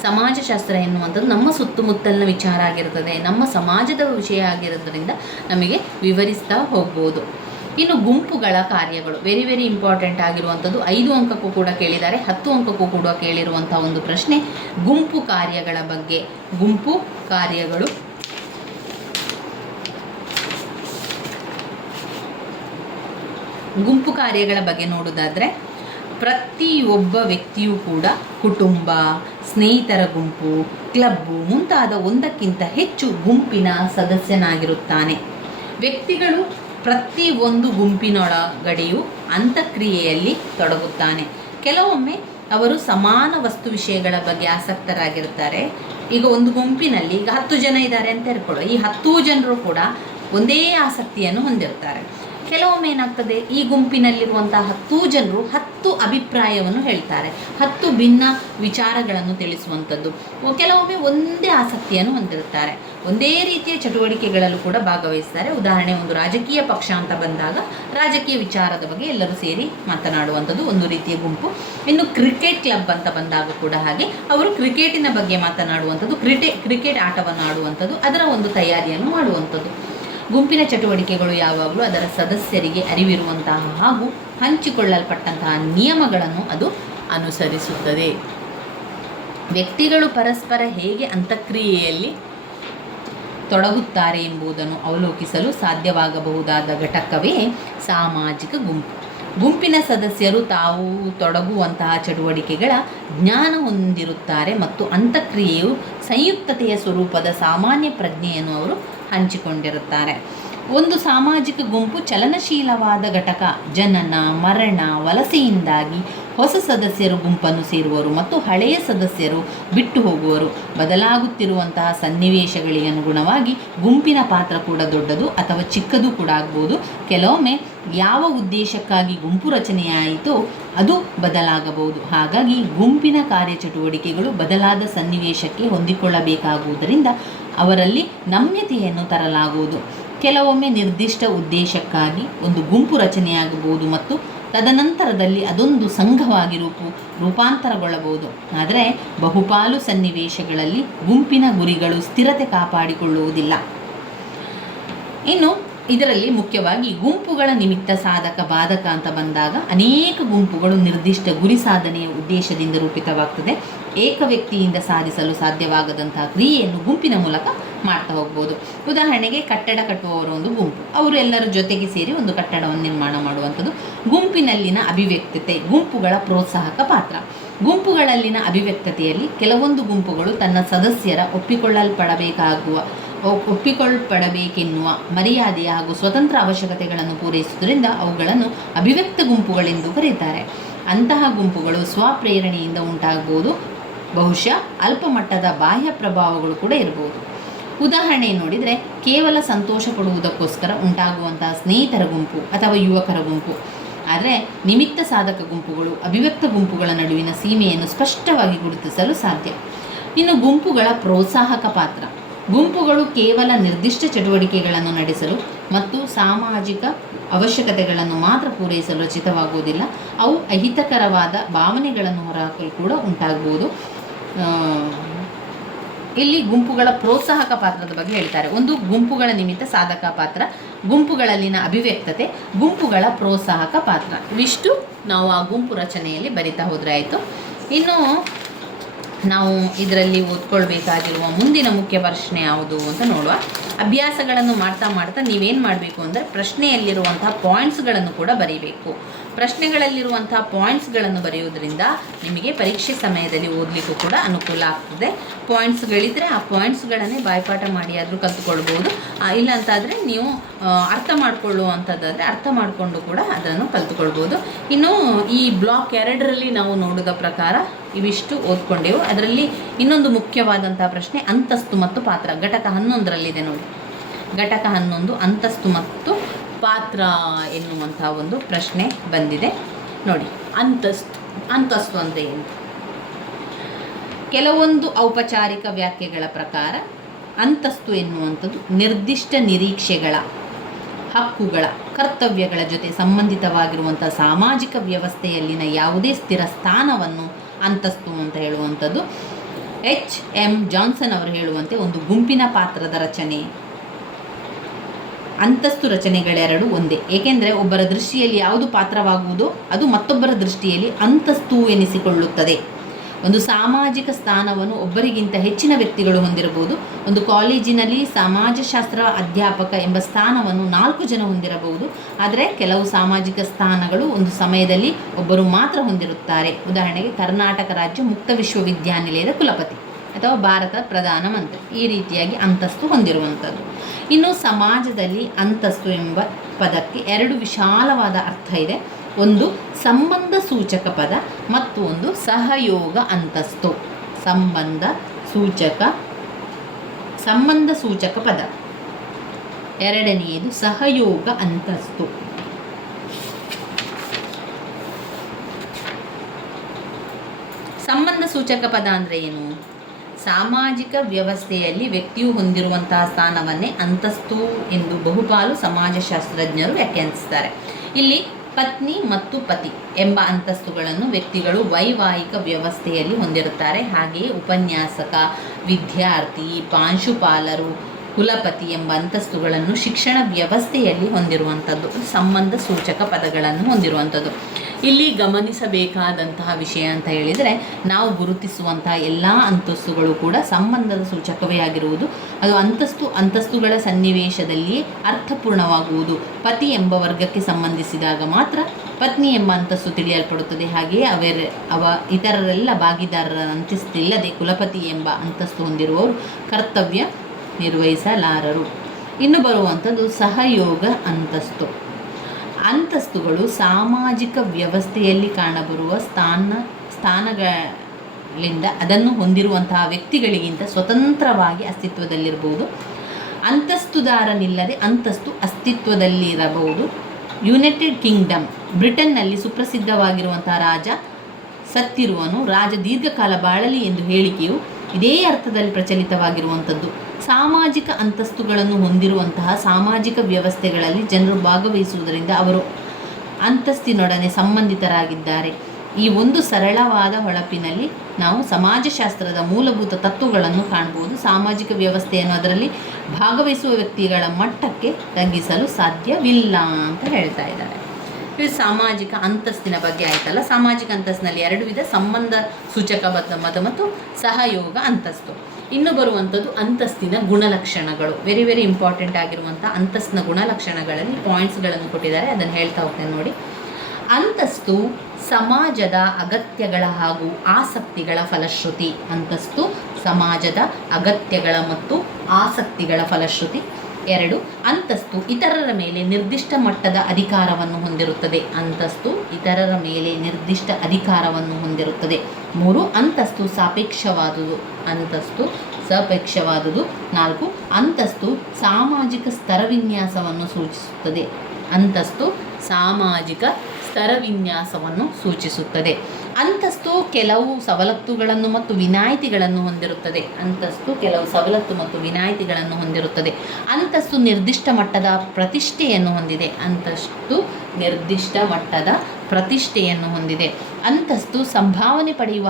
ಸಮಾಜಶಾಸ್ತ್ರ ಎನ್ನುವಂಥದ್ದು ನಮ್ಮ ಸುತ್ತಮುತ್ತಲಿನ ವಿಚಾರ ಆಗಿರುತ್ತದೆ, ನಮ್ಮ ಸಮಾಜದ ವಿಷಯ ಆಗಿರೋದ್ರಿಂದ ನಮಗೆ ವಿವರಿಸ್ತಾ ಹೋಗ್ಬೋದು. ಇನ್ನು ಗುಂಪುಗಳ ಕಾರ್ಯಗಳು ವೆರಿ ವೆರಿ ಇಂಪಾರ್ಟೆಂಟ್ ಆಗಿರುವಂಥದ್ದು. 5 ಅಂಕಕ್ಕೂ ಕೂಡ ಕೇಳಿದ್ದಾರೆ, 10 ಅಂಕಕ್ಕೂ ಕೂಡ ಕೇಳಿರುವಂಥ ಒಂದು ಪ್ರಶ್ನೆ ಗುಂಪು ಕಾರ್ಯಗಳ ಬಗ್ಗೆ. ಗುಂಪು ಕಾರ್ಯಗಳು ಗುಂಪು ಕಾರ್ಯಗಳ ಬಗ್ಗೆ ನೋಡೋದಾದರೆ, ಪ್ರತಿಯೊಬ್ಬ ವ್ಯಕ್ತಿಯೂ ಕೂಡ ಕುಟುಂಬ, ಸ್ನೇಹಿತರ ಗುಂಪು, ಕ್ಲಬ್ಬು ಮುಂತಾದ ಒಂದಕ್ಕಿಂತ ಹೆಚ್ಚು ಗುಂಪಿನ ಸದಸ್ಯನಾಗಿರುತ್ತಾನೆ. ವ್ಯಕ್ತಿಗಳು ಪ್ರತಿಯೊಂದು ಗುಂಪಿನೊಳಗಡೆಯೂ ಅಂತಕ್ರಿಯೆಯಲ್ಲಿ ತೊಡಗುತ್ತಾನೆ. ಕೆಲವೊಮ್ಮೆ ಅವರು ಸಮಾನ ವಸ್ತು ವಿಷಯಗಳ ಬಗ್ಗೆ ಆಸಕ್ತರಾಗಿರ್ತಾರೆ. ಈಗ ಒಂದು ಗುಂಪಿನಲ್ಲಿ ಈಗ 10 ಜನ ಇದ್ದಾರೆ ಅಂತ ಇರ್ಕೊಳ್ಳೋ, ಈ 10 ಜನರು ಕೂಡ ಒಂದೇ ಆಸಕ್ತಿಯನ್ನು ಹೊಂದಿರ್ತಾರೆ. ಕೆಲವೊಮ್ಮೆ ಏನಾಗ್ತದೆ, ಈ ಗುಂಪಿನಲ್ಲಿರುವಂತಹ 10 ಜನರು 10 ಅಭಿಪ್ರಾಯವನ್ನು ಹೇಳ್ತಾರೆ, 10 ಭಿನ್ನ ವಿಚಾರಗಳನ್ನು ತಿಳಿಸುವಂಥದ್ದು. ಕೆಲವೊಮ್ಮೆ ಒಂದೇ ಆಸಕ್ತಿಯನ್ನು ಹೊಂದಿರುತ್ತಾರೆ, ಒಂದೇ ರೀತಿಯ ಚಟುವಟಿಕೆಗಳಲ್ಲೂ ಕೂಡ ಭಾಗವಹಿಸ್ತಾರೆ. ಉದಾಹರಣೆ, ಒಂದು ರಾಜಕೀಯ ಪಕ್ಷ ಅಂತ ಬಂದಾಗ ರಾಜಕೀಯ ವಿಚಾರದ ಬಗ್ಗೆ ಎಲ್ಲರೂ ಸೇರಿ ಮಾತನಾಡುವಂಥದ್ದು ಒಂದು ರೀತಿಯ ಗುಂಪು. ಇನ್ನು ಕ್ರಿಕೆಟ್ ಕ್ಲಬ್ ಅಂತ ಬಂದಾಗ ಕೂಡ ಹಾಗೆ ಅವರು ಕ್ರಿಕೆಟಿನ ಬಗ್ಗೆ ಮಾತನಾಡುವಂಥದ್ದು, ಕ್ರಿಕೆಟ್ ಆಟವನ್ನು ಆಡುವಂಥದ್ದು, ಅದರ ಒಂದು ತಯಾರಿಯನ್ನು ಮಾಡುವಂಥದ್ದು. ಗುಂಪಿನ ಚಟುವಟಿಕೆಗಳು ಯಾವಾಗಲೂ ಅದರ ಸದಸ್ಯರಿಗೆ ಅರಿವಿರುವಂತಹ ಹಾಗೂ ಹಂಚಿಕೊಳ್ಳಲ್ಪಟ್ಟಂತಹ ನಿಯಮಗಳನ್ನು ಅದು ಅನುಸರಿಸುತ್ತದೆ. ವ್ಯಕ್ತಿಗಳು ಪರಸ್ಪರ ಹೇಗೆ ಅಂತಕ್ರಿಯೆಯಲ್ಲಿ ತೊಡಗುತ್ತಾರೆ ಎಂಬುದನ್ನು ಅವಲೋಕಿಸಲು ಸಾಧ್ಯವಾಗಬಹುದಾದ ಘಟಕವೇ ಸಾಮಾಜಿಕ ಗುಂಪು. ಗುಂಪಿನ ಸದಸ್ಯರು ತಾವು ತೊಡಗುವಂತಹ ಚಟುವಟಿಕೆಗಳ ಜ್ಞಾನ ಹೊಂದಿರುತ್ತಾರೆ ಮತ್ತು ಅಂತಕ್ರಿಯೆಯು ಸಂಯುಕ್ತತೆಯ ಸ್ವರೂಪದ ಸಾಮಾನ್ಯ ಪ್ರಜ್ಞೆಯನ್ನು ಅವರು ಹಂಚಿಕೊಂಡಿರುತ್ತಾರೆ. ಒಂದು ಸಾಮಾಜಿಕ ಗುಂಪು ಚಲನಶೀಲವಾದ ಘಟಕ. ಜನನ, ಮರಣ, ವಲಸೆಯಿಂದಾಗಿ ಹೊಸ ಸದಸ್ಯರು ಗುಂಪನ್ನು ಸೇರುವರು ಮತ್ತು ಹಳೆಯ ಸದಸ್ಯರು ಬಿಟ್ಟು ಹೋಗುವರು. ಬದಲಾಗುತ್ತಿರುವಂತಹ ಸನ್ನಿವೇಶಗಳಿಗೆ ಅನುಗುಣವಾಗಿ ಗುಂಪಿನ ಪಾತ್ರ ಕೂಡ ದೊಡ್ಡದು ಅಥವಾ ಚಿಕ್ಕದು ಕೂಡ ಆಗ್ಬೋದು. ಕೆಲವೊಮ್ಮೆ ಯಾವ ಉದ್ದೇಶಕ್ಕಾಗಿ ಗುಂಪು ರಚನೆಯಾಯಿತೋ ಅದು ಬದಲಾಗಬಹುದು. ಹಾಗಾಗಿ ಗುಂಪಿನ ಕಾರ್ಯಚಟುವಟಿಕೆಗಳು ಬದಲಾದ ಸನ್ನಿವೇಶಕ್ಕೆ ಹೊಂದಿಕೊಳ್ಳಬೇಕಾಗುವುದರಿಂದ ಅವರಲ್ಲಿ ನಮ್ಯತೆಯನ್ನು ತರಲಾಗುವುದು. ಕೆಲವೊಮ್ಮೆ ನಿರ್ದಿಷ್ಟ ಉದ್ದೇಶಕ್ಕಾಗಿ ಒಂದು ಗುಂಪು ರಚನೆಯಾಗಬಹುದು ಮತ್ತು ತದನಂತರದಲ್ಲಿ ಅದೊಂದು ಸಂಘವಾಗಿ ರೂಪಾಂತರಗೊಳ್ಳಬಹುದು. ಆದರೆ ಬಹುಪಾಲು ಸನ್ನಿವೇಶಗಳಲ್ಲಿ ಗುಂಪಿನ ಗುರಿಗಳು ಸ್ಥಿರತೆ ಕಾಪಾಡಿಕೊಳ್ಳುವುದಿಲ್ಲ. ಇನ್ನು ಇದರಲ್ಲಿ ಮುಖ್ಯವಾಗಿ ಗುಂಪುಗಳ ನಿಮಿತ್ತ ಸಾಧಕ ಬಾಧಕ ಅಂತ ಬಂದಾಗ ಅನೇಕ ಗುಂಪುಗಳು ನಿರ್ದಿಷ್ಟ ಗುರಿ ಸಾಧನೆಯ ಉದ್ದೇಶದಿಂದ ರೂಪಿತವಾಗ್ತದೆ. ಏಕ ವ್ಯಕ್ತಿಯಿಂದ ಸಾಧಿಸಲು ಸಾಧ್ಯವಾಗದಂತಹ ಕ್ರಿಯೆಯನ್ನು ಗುಂಪಿನ ಮೂಲಕ ಮಾಡ್ತಾ ಹೋಗ್ಬೋದು. ಉದಾಹರಣೆಗೆ ಕಟ್ಟಡ ಕಟ್ಟುವವರ ಒಂದು ಗುಂಪು, ಅವರು ಎಲ್ಲರ ಜೊತೆಗೆ ಸೇರಿ ಒಂದು ಕಟ್ಟಡವನ್ನು ನಿರ್ಮಾಣ ಮಾಡುವಂಥದ್ದು. ಗುಂಪಿನಲ್ಲಿನ ಅಭಿವ್ಯಕ್ತತೆ, ಗುಂಪುಗಳ ಪ್ರೋತ್ಸಾಹಕ ಪಾತ್ರ. ಗುಂಪುಗಳಲ್ಲಿನ ಅಭಿವ್ಯಕ್ತತೆಯಲ್ಲಿ ಕೆಲವೊಂದು ಗುಂಪುಗಳು ತನ್ನ ಸದಸ್ಯರ ಒಪ್ಪಿಕೊಳ್ಳಲ್ಪಡಬೇಕೆನ್ನುವ ಮರ್ಯಾದೆಯ ಹಾಗೂ ಸ್ವತಂತ್ರ ಅವಶ್ಯಕತೆಗಳನ್ನು ಪೂರೈಸುವುದರಿಂದ ಅವುಗಳನ್ನು ಅಭಿವ್ಯಕ್ತ ಗುಂಪುಗಳೆಂದು ಕರೆಯುತ್ತಾರೆ. ಅಂತಹ ಗುಂಪುಗಳು ಸ್ವಪ್ರೇರಣೆಯಿಂದ ಉಂಟಾಗಬಹುದು. ಬಹುಶಃ ಅಲ್ಪ ಮಟ್ಟದ ಬಾಹ್ಯ ಪ್ರಭಾವಗಳು ಕೂಡ ಇರಬಹುದು. ಉದಾಹರಣೆ ನೋಡಿದರೆ, ಕೇವಲ ಸಂತೋಷ ಪಡುವುದಕ್ಕೋಸ್ಕರ ಉಂಟಾಗುವಂತಹ ಸ್ನೇಹಿತರ ಗುಂಪು ಅಥವಾ ಯುವಕರ ಗುಂಪು. ಆದರೆ ನಿಮಿತ್ತ ಸಾಧಕ ಗುಂಪುಗಳು ಅಭಿವ್ಯಕ್ತ ಗುಂಪುಗಳ ನಡುವಿನ ಸೀಮೆಯನ್ನು ಸ್ಪಷ್ಟವಾಗಿ ಗುರುತಿಸಲು ಸಾಧ್ಯ. ಇನ್ನು ಗುಂಪುಗಳ ಪ್ರೋತ್ಸಾಹಕ ಪಾತ್ರ. ಗುಂಪುಗಳು ಕೇವಲ ನಿರ್ದಿಷ್ಟ ಚಟುವಟಿಕೆಗಳನ್ನು ನಡೆಸಲು ಮತ್ತು ಸಾಮಾಜಿಕ ಅವಶ್ಯಕತೆಗಳನ್ನು ಮಾತ್ರ ಪೂರೈಸಲು ರಚಿತವಾಗುವುದಿಲ್ಲ. ಅವು ಅಹಿತಕರವಾದ ಭಾವನೆಗಳನ್ನು ಹೊರಹಾಕಲು ಕೂಡ ಉಂಟಾಗಬಹುದು. ಇಲ್ಲಿ ಗುಂಪುಗಳ ಪ್ರೋತ್ಸಾಹಕ ಪಾತ್ರದ ಬಗ್ಗೆ ಹೇಳ್ತಾರೆ. ಒಂದು ಗುಂಪುಗಳ ನಿಮಿತ್ತ ಸಾಧಕ ಪಾತ್ರ, ಗುಂಪುಗಳಲ್ಲಿನ ಅಭಿವ್ಯಕ್ತತೆ, ಗುಂಪುಗಳ ಪ್ರೋತ್ಸಾಹಕ ಪಾತ್ರ. ಇವಿಷ್ಟು ನಾವು ಆ ಗುಂಪು ರಚನೆಯಲ್ಲಿ ಬರಿತಾ ಹೋದರೆ ಆಯಿತು. ಇನ್ನು ನಾವು ಇದರಲ್ಲಿ ಓದ್ಕೊಳ್ಬೇಕಾಗಿರುವ ಮುಂದಿನ ಮುಖ್ಯ ಪ್ರಶ್ನೆ ಯಾವುದು ಅಂತ ನೋಡುವ. ಅಭ್ಯಾಸಗಳನ್ನು ಮಾಡ್ತಾ ನೀವೇನು ಮಾಡಬೇಕು ಅಂದರೆ ಪ್ರಶ್ನೆಯಲ್ಲಿರುವಂತಹ ಪಾಯಿಂಟ್ಸ್ಗಳನ್ನು ಕೂಡ ಬರೀಬೇಕು. ಪ್ರಶ್ನೆಗಳಲ್ಲಿರುವಂತಹ ಪಾಯಿಂಟ್ಸ್ಗಳನ್ನು ಬರೆಯುವುದರಿಂದ ನಿಮಗೆ ಪರೀಕ್ಷೆ ಸಮಯದಲ್ಲಿ ಓದಲಿಕ್ಕೂ ಕೂಡ ಅನುಕೂಲ ಆಗ್ತದೆ. ಪಾಯಿಂಟ್ಸ್ಗಳಿದ್ದರೆ ಆ ಪಾಯಿಂಟ್ಸ್ಗಳನ್ನೇ ಬಾಯ್ಪಾಠ ಮಾಡಿ ಆದರೂ ಕಲ್ತ್ಕೊಳ್ಬೋದು. ಇಲ್ಲ ಅಂತಾದರೆ ನೀವು ಅರ್ಥ ಮಾಡಿಕೊಳ್ಳುವಂಥದ್ದಾದರೆ ಅರ್ಥ ಮಾಡಿಕೊಂಡು ಕೂಡ ಅದನ್ನು ಕಲ್ತ್ಕೊಳ್ಬೋದು. ಇನ್ನು ಈ ಬ್ಲಾಕ್ 2ರಲ್ಲಿ ನಾವು ನೋಡಿದ ಪ್ರಕಾರ ಇವಿಷ್ಟು ಓದ್ಕೊಂಡೆವು. ಅದರಲ್ಲಿ ಇನ್ನೊಂದು ಮುಖ್ಯವಾದಂತಹ ಪ್ರಶ್ನೆ ಅಂತಸ್ತು ಮತ್ತು ಪಾತ್ರ, ಘಟಕ 11ರಲ್ಲಿದೆ ನೋಡಿ. ಘಟಕ 11 ಅಂತಸ್ತು ಮತ್ತು ಪಾತ್ರ ಎನ್ನುವಂಥ ಒಂದು ಪ್ರಶ್ನೆ ಬಂದಿದೆ. ನೋಡಿ, ಅಂತಸ್ತು ಅಂದರೆ ಏನು? ಕೆಲವೊಂದು ಔಪಚಾರಿಕ ವ್ಯಾಖ್ಯೆಗಳ ಪ್ರಕಾರ ಅಂತಸ್ತು ಎನ್ನುವಂಥದ್ದು ನಿರ್ದಿಷ್ಟ ನಿರೀಕ್ಷೆಗಳ, ಹಕ್ಕುಗಳ, ಕರ್ತವ್ಯಗಳ ಜೊತೆ ಸಂಬಂಧಿತವಾಗಿರುವಂಥ ಸಾಮಾಜಿಕ ವ್ಯವಸ್ಥೆಯಲ್ಲಿನ ಯಾವುದೇ ಸ್ಥಿರ ಸ್ಥಾನವನ್ನು ಅಂತಸ್ತು ಅಂತ ಹೇಳುವಂಥದ್ದು. H.M. ಜಾನ್ಸನ್ ಅವರು ಹೇಳುವಂತೆ ಒಂದು ಗುಂಪಿನ ಪಾತ್ರದ ರಚನೆ. ಅಂತಸ್ತು ರಚನೆಗಳೆರಡು ಒಂದೇ, ಏಕೆಂದರೆ ಒಬ್ಬರ ದೃಷ್ಟಿಯಲ್ಲಿ ಯಾವುದು ಪಾತ್ರವಾಗುವುದೋ ಅದು ಮತ್ತೊಬ್ಬರ ದೃಷ್ಟಿಯಲ್ಲಿ ಅಂತಸ್ತು ಎನಿಸಿಕೊಳ್ಳುತ್ತದೆ. ಒಂದು ಸಾಮಾಜಿಕ ಸ್ಥಾನವನ್ನು ಒಬ್ಬರಿಗಿಂತ ಹೆಚ್ಚಿನ ವ್ಯಕ್ತಿಗಳು ಹೊಂದಿರಬಹುದು. ಒಂದು ಕಾಲೇಜಿನಲ್ಲಿ ಸಮಾಜಶಾಸ್ತ್ರ ಅಧ್ಯಾಪಕ ಎಂಬ ಸ್ಥಾನವನ್ನು 4 ಜನ ಹೊಂದಿರಬಹುದು. ಆದರೆ ಕೆಲವು ಸಾಮಾಜಿಕ ಸ್ಥಾನಗಳು ಒಂದು ಸಮಯದಲ್ಲಿ ಒಬ್ಬರು ಮಾತ್ರ ಹೊಂದಿರುತ್ತಾರೆ. ಉದಾಹರಣೆಗೆ ಕರ್ನಾಟಕ ರಾಜ್ಯ ಮುಕ್ತ ವಿಶ್ವವಿದ್ಯಾನಿಲಯದ ಕುಲಪತಿ ಅಥವಾ ಭಾರತ ಪ್ರಧಾನಮಂತ್ರಿ. ಈ ರೀತಿಯಾಗಿ ಅಂತಸ್ತು ಹೊಂದಿರುವಂಥದ್ದು. ಇನ್ನು ಸಮಾಜದಲ್ಲಿ ಅಂತಸ್ತು ಎಂಬ ಪದಕ್ಕೆ 2 ವಿಶಾಲವಾದ ಅರ್ಥ ಇದೆ. ಒಂದು ಸಂಬಂಧ ಸೂಚಕ ಪದ ಮತ್ತು ಒಂದು ಸಹಯೋಗ ಅಂತಸ್ತು. ಸಂಬಂಧ ಸೂಚಕ ಪದ. ಎರಡನೆಯದು ಸಹಯೋಗ ಅಂತಸ್ತು. ಸಂಬಂಧ ಸೂಚಕ ಪದ ಅಂದರೆ ಏನು? ಸಾಮಾಜಿಕ ವ್ಯವಸ್ಥೆಯಲ್ಲಿ ವ್ಯಕ್ತಿಯು ಹೊಂದಿರುವಂತಹ ಸ್ಥಾನವನ್ನೇ ಅಂತಸ್ತು ಎಂದು ಬಹುಪಾಲು ಸಮಾಜಶಾಸ್ತ್ರಜ್ಞರು ವ್ಯಾಖ್ಯಾನಿಸುತ್ತಾರೆ. ಇಲ್ಲಿ ಪತ್ನಿ ಮತ್ತು ಪತಿ ಎಂಬ ಅಂತಸ್ತುಗಳನ್ನು ವ್ಯಕ್ತಿಗಳು ವೈವಾಹಿಕ ವ್ಯವಸ್ಥೆಯಲ್ಲಿ ಹೊಂದಿರುತ್ತಾರೆ. ಹಾಗೆಯೇ ಉಪನ್ಯಾಸಕ, ವಿದ್ಯಾರ್ಥಿ, ಪ್ರಾಂಶುಪಾಲರು, ಕುಲಪತಿ ಎಂಬ ಅಂತಸ್ತುಗಳನ್ನು ಶಿಕ್ಷಣ ವ್ಯವಸ್ಥೆಯಲ್ಲಿ ಹೊಂದಿರುವಂಥದ್ದು. ಸಂಬಂಧ ಸೂಚಕ ಪದಗಳನ್ನು ಹೊಂದಿರುವಂಥದ್ದು. ಇಲ್ಲಿ ಗಮನಿಸಬೇಕಾದಂತಹ ವಿಷಯ ಅಂತ ಹೇಳಿದರೆ, ನಾವು ಗುರುತಿಸುವಂತಹ ಎಲ್ಲ ಅಂತಸ್ತುಗಳು ಕೂಡ ಸಂಬಂಧದ ಸೂಚಕವೇ ಆಗಿರುವುದು. ಅದು ಅಂತಸ್ತುಗಳ ಸನ್ನಿವೇಶದಲ್ಲಿಯೇ ಅರ್ಥಪೂರ್ಣವಾಗುವುದು. ಪತಿ ಎಂಬ ವರ್ಗಕ್ಕೆ ಸಂಬಂಧಿಸಿದಾಗ ಮಾತ್ರ ಪತ್ನಿ ಎಂಬ ಅಂತಸ್ತು ತಿಳಿಯಲ್ಪಡುತ್ತದೆ. ಹಾಗೆಯೇ ಇತರರೆಲ್ಲ ಭಾಗಿದಾರರ ಅಂತಸ್ತಿಲ್ಲದೆ ಕುಲಪತಿ ಎಂಬ ಅಂತಸ್ತು ಹೊಂದಿರುವವರು ಕರ್ತವ್ಯ ನಿರ್ವಹಿಸಲಾರರು. ಇನ್ನು ಬರುವಂಥದ್ದು ಸಹಯೋಗ ಅಂತಸ್ತು. ಅಂತಸ್ತುಗಳು ಸಾಮಾಜಿಕ ವ್ಯವಸ್ಥೆಯಲ್ಲಿ ಕಾಣಬರುವ ಸ್ಥಾನಗಳಿಂದ ಅದನ್ನು ಹೊಂದಿರುವಂತಹ ವ್ಯಕ್ತಿಗಳಿಗಿಂತ ಸ್ವತಂತ್ರವಾಗಿ ಅಸ್ತಿತ್ವದಲ್ಲಿರಬಹುದು. ಅಂತಸ್ತುದಾರನಿಲ್ಲದೆ ಅಂತಸ್ತು ಅಸ್ತಿತ್ವದಲ್ಲಿರಬಹುದು. ಯುನೈಟೆಡ್ ಕಿಂಗ್ಡಮ್ ಬ್ರಿಟನ್ನಲ್ಲಿ ಸುಪ್ರಸಿದ್ಧವಾಗಿರುವಂತಹ ರಾಜ ಸತ್ತಿರುವನು, ರಾಜ ದೀರ್ಘಕಾಲ ಬಾಳಲಿ ಎಂದು ಹೇಳಿಕೆಯು ಇದೇ ಅರ್ಥದಲ್ಲಿ ಪ್ರಚಲಿತವಾಗಿರುವಂಥದ್ದು. ಸಾಮಾಜಿಕ ಅಂತಸ್ತುಗಳನ್ನು ಹೊಂದಿರುವಂತಹ ಸಾಮಾಜಿಕ ವ್ಯವಸ್ಥೆಗಳಲ್ಲಿ ಜನರು ಭಾಗವಹಿಸುವುದರಿಂದ ಅವರು ಅಂತಸ್ತಿನೊಡನೆ ಸಂಬಂಧಿತರಾಗಿದ್ದಾರೆ. ಈ ಒಂದು ಸರಳವಾದ ಹೊಳಪಿನಲ್ಲಿ ನಾವು ಸಮಾಜಶಾಸ್ತ್ರದ ಮೂಲಭೂತ ತತ್ವಗಳನ್ನು ಕಾಣಬಹುದು. ಸಾಮಾಜಿಕ ವ್ಯವಸ್ಥೆಯನ್ನು ಅದರಲ್ಲಿ ಭಾಗವಹಿಸುವ ವ್ಯಕ್ತಿಗಳ ಮಟ್ಟಕ್ಕೆ ತಗ್ಗಿಸಲು ಸಾಧ್ಯವಿಲ್ಲ ಅಂತ ಹೇಳ್ತಾ ಇದ್ದಾರೆ. ಇದು ಸಾಮಾಜಿಕ ಅಂತಸ್ತಿನ ಬಗ್ಗೆ ಆಯ್ತಲ್ಲ. ಸಾಮಾಜಿಕ ಅಂತಸ್ತಿನಲ್ಲಿ 2 ವಿಧ: ಸಂಬಂಧ ಸೂಚಕ ಪದ ಮತ್ತು ಸಹಯೋಗ ಅಂತಸ್ತು. ಇನ್ನು ಬರುವಂಥದ್ದು ಅಂತಸ್ತಿನ ಗುಣಲಕ್ಷಣಗಳು. ವೆರಿ ವೆರಿ ಇಂಪಾರ್ಟೆಂಟ್ ಆಗಿರುವಂಥ ಅಂತಸ್ತಿನ ಗುಣಲಕ್ಷಣಗಳಲ್ಲಿ ಪಾಯಿಂಟ್ಸ್ಗಳನ್ನು ಕೊಟ್ಟಿದ್ದಾರೆ, ಅದನ್ನು ಹೇಳ್ತಾ ಹೋಗ್ತೇನೆ ನೋಡಿ. ಅಂತಸ್ತು ಸಮಾಜದ ಅಗತ್ಯಗಳ ಹಾಗೂ ಆಸಕ್ತಿಗಳ ಫಲಶ್ರುತಿ. ಅಂತಸ್ತು ಸಮಾಜದ ಅಗತ್ಯಗಳ ಮತ್ತು ಆಸಕ್ತಿಗಳ ಫಲಶ್ರುತಿ. 2, ಅಂತಸ್ತು ಇತರರ ಮೇಲೆ ನಿರ್ದಿಷ್ಟ ಮಟ್ಟದ ಅಧಿಕಾರವನ್ನು ಹೊಂದಿರುತ್ತದೆ. ಅಂತಸ್ತು ಇತರರ ಮೇಲೆ ನಿರ್ದಿಷ್ಟ ಅಧಿಕಾರವನ್ನು ಹೊಂದಿರುತ್ತದೆ. 3, ಅಂತಸ್ತು ಸಾಪೇಕ್ಷವಾದುದು. 4, ಅಂತಸ್ತು ಸಾಮಾಜಿಕ ಸ್ತರವಿನ್ಯಾಸವನ್ನು ಸೂಚಿಸುತ್ತದೆ. ಅಂತಸ್ತು ಸಾಮಾಜಿಕ ಸ್ತರವಿನ್ಯಾಸವನ್ನು ಸೂಚಿಸುತ್ತದೆ. ಅಂತಸ್ತು ಕೆಲವು ಸವಲತ್ತುಗಳನ್ನು ಮತ್ತು ವಿನಾಯಿತಿಗಳನ್ನು ಹೊಂದಿರುತ್ತದೆ. ಅಂತಸ್ತು ನಿರ್ದಿಷ್ಟ ಮಟ್ಟದ ಪ್ರತಿಷ್ಠೆಯನ್ನು ಹೊಂದಿದೆ. ಅಂತಸ್ತು ಸಂಭಾವನೆ ಪಡೆಯುವ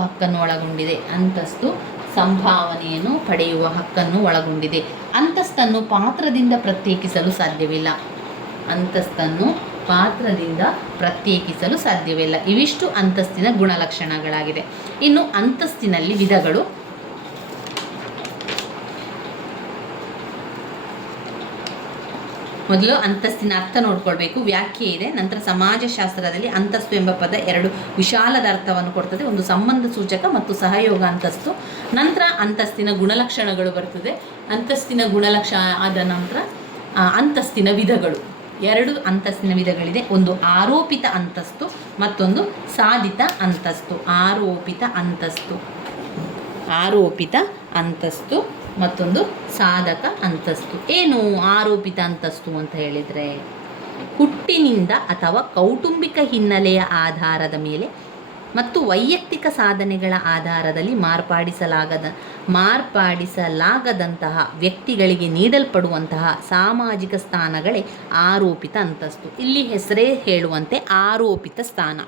ಹಕ್ಕನ್ನು ಒಳಗೊಂಡಿದೆ. ಅಂತಸ್ತನ್ನು ಪಾತ್ರದಿಂದ ಪ್ರತ್ಯೇಕಿಸಲು ಸಾಧ್ಯವಿಲ್ಲ. ಇವಿಷ್ಟು ಅಂತಸ್ತಿನ ಗುಣಲಕ್ಷಣಗಳಾಗಿದೆ. ಇನ್ನು ಅಂತಸ್ತಿನಲ್ಲಿ ವಿಧಗಳು. ಮೊದಲು ಅಂತಸ್ತಿನ ಅರ್ಥ ನೋಡ್ಕೊಳ್ಬೇಕು, ವ್ಯಾಖ್ಯೆ ಇದೆ. ನಂತರ ಸಮಾಜಶಾಸ್ತ್ರದಲ್ಲಿ ಅಂತಸ್ತು ಎಂಬ ಪದ 2 ವಿಶಾಲದ ಅರ್ಥವನ್ನು ಕೊಡ್ತದೆ. ಒಂದು ಸಂಬಂಧ ಸೂಚಕ ಮತ್ತು ಸಹಯೋಗ ಅಂತಸ್ತು. ನಂತರ ಅಂತಸ್ತಿನ ಗುಣಲಕ್ಷಣಗಳು ಬರ್ತದೆ. ಅಂತಸ್ತಿನ ಗುಣಲಕ್ಷಣ ಆದ ನಂತರ ಅಂತಸ್ತಿನ ವಿಧಗಳು. 2 ಅಂತಸ್ತಿನ ವಿಧಗಳಿದೆ. ಒಂದು ಆರೋಪಿತ ಅಂತಸ್ತು, ಮತ್ತೊಂದು ಸಾಧಿತ ಅಂತಸ್ತು. ಆರೋಪಿತ ಅಂತಸ್ತು ಮತ್ತೊಂದು ಸಾಧಕ ಅಂತಸ್ತು. ಏನು ಆರೋಪಿತ ಅಂತಸ್ತು ಅಂತ ಹೇಳಿದರೆ, ಹುಟ್ಟಿನಿಂದ ಅಥವಾ ಕೌಟುಂಬಿಕ ಹಿನ್ನೆಲೆಯ ಆಧಾರದ ಮೇಲೆ ಮತ್ತು ವೈಯಕ್ತಿಕ ಸಾಧನೆಗಳ ಆಧಾರದಲ್ಲಿ ಮಾರ್ಪಾಡಿಸಲಾಗದಂತಹ ವ್ಯಕ್ತಿಗಳಿಗೆ ನೀಡಲ್ಪಡುವಂತಹ ಸಾಮಾಜಿಕ ಸ್ಥಾನಗಳೇ ಆರೋಪಿತ ಅಂತಸ್ತು. ಇಲ್ಲಿ ಹೆಸರೇ ಹೇಳುವಂತೆ ಆರೋಪಿತ ಸ್ಥಾನ,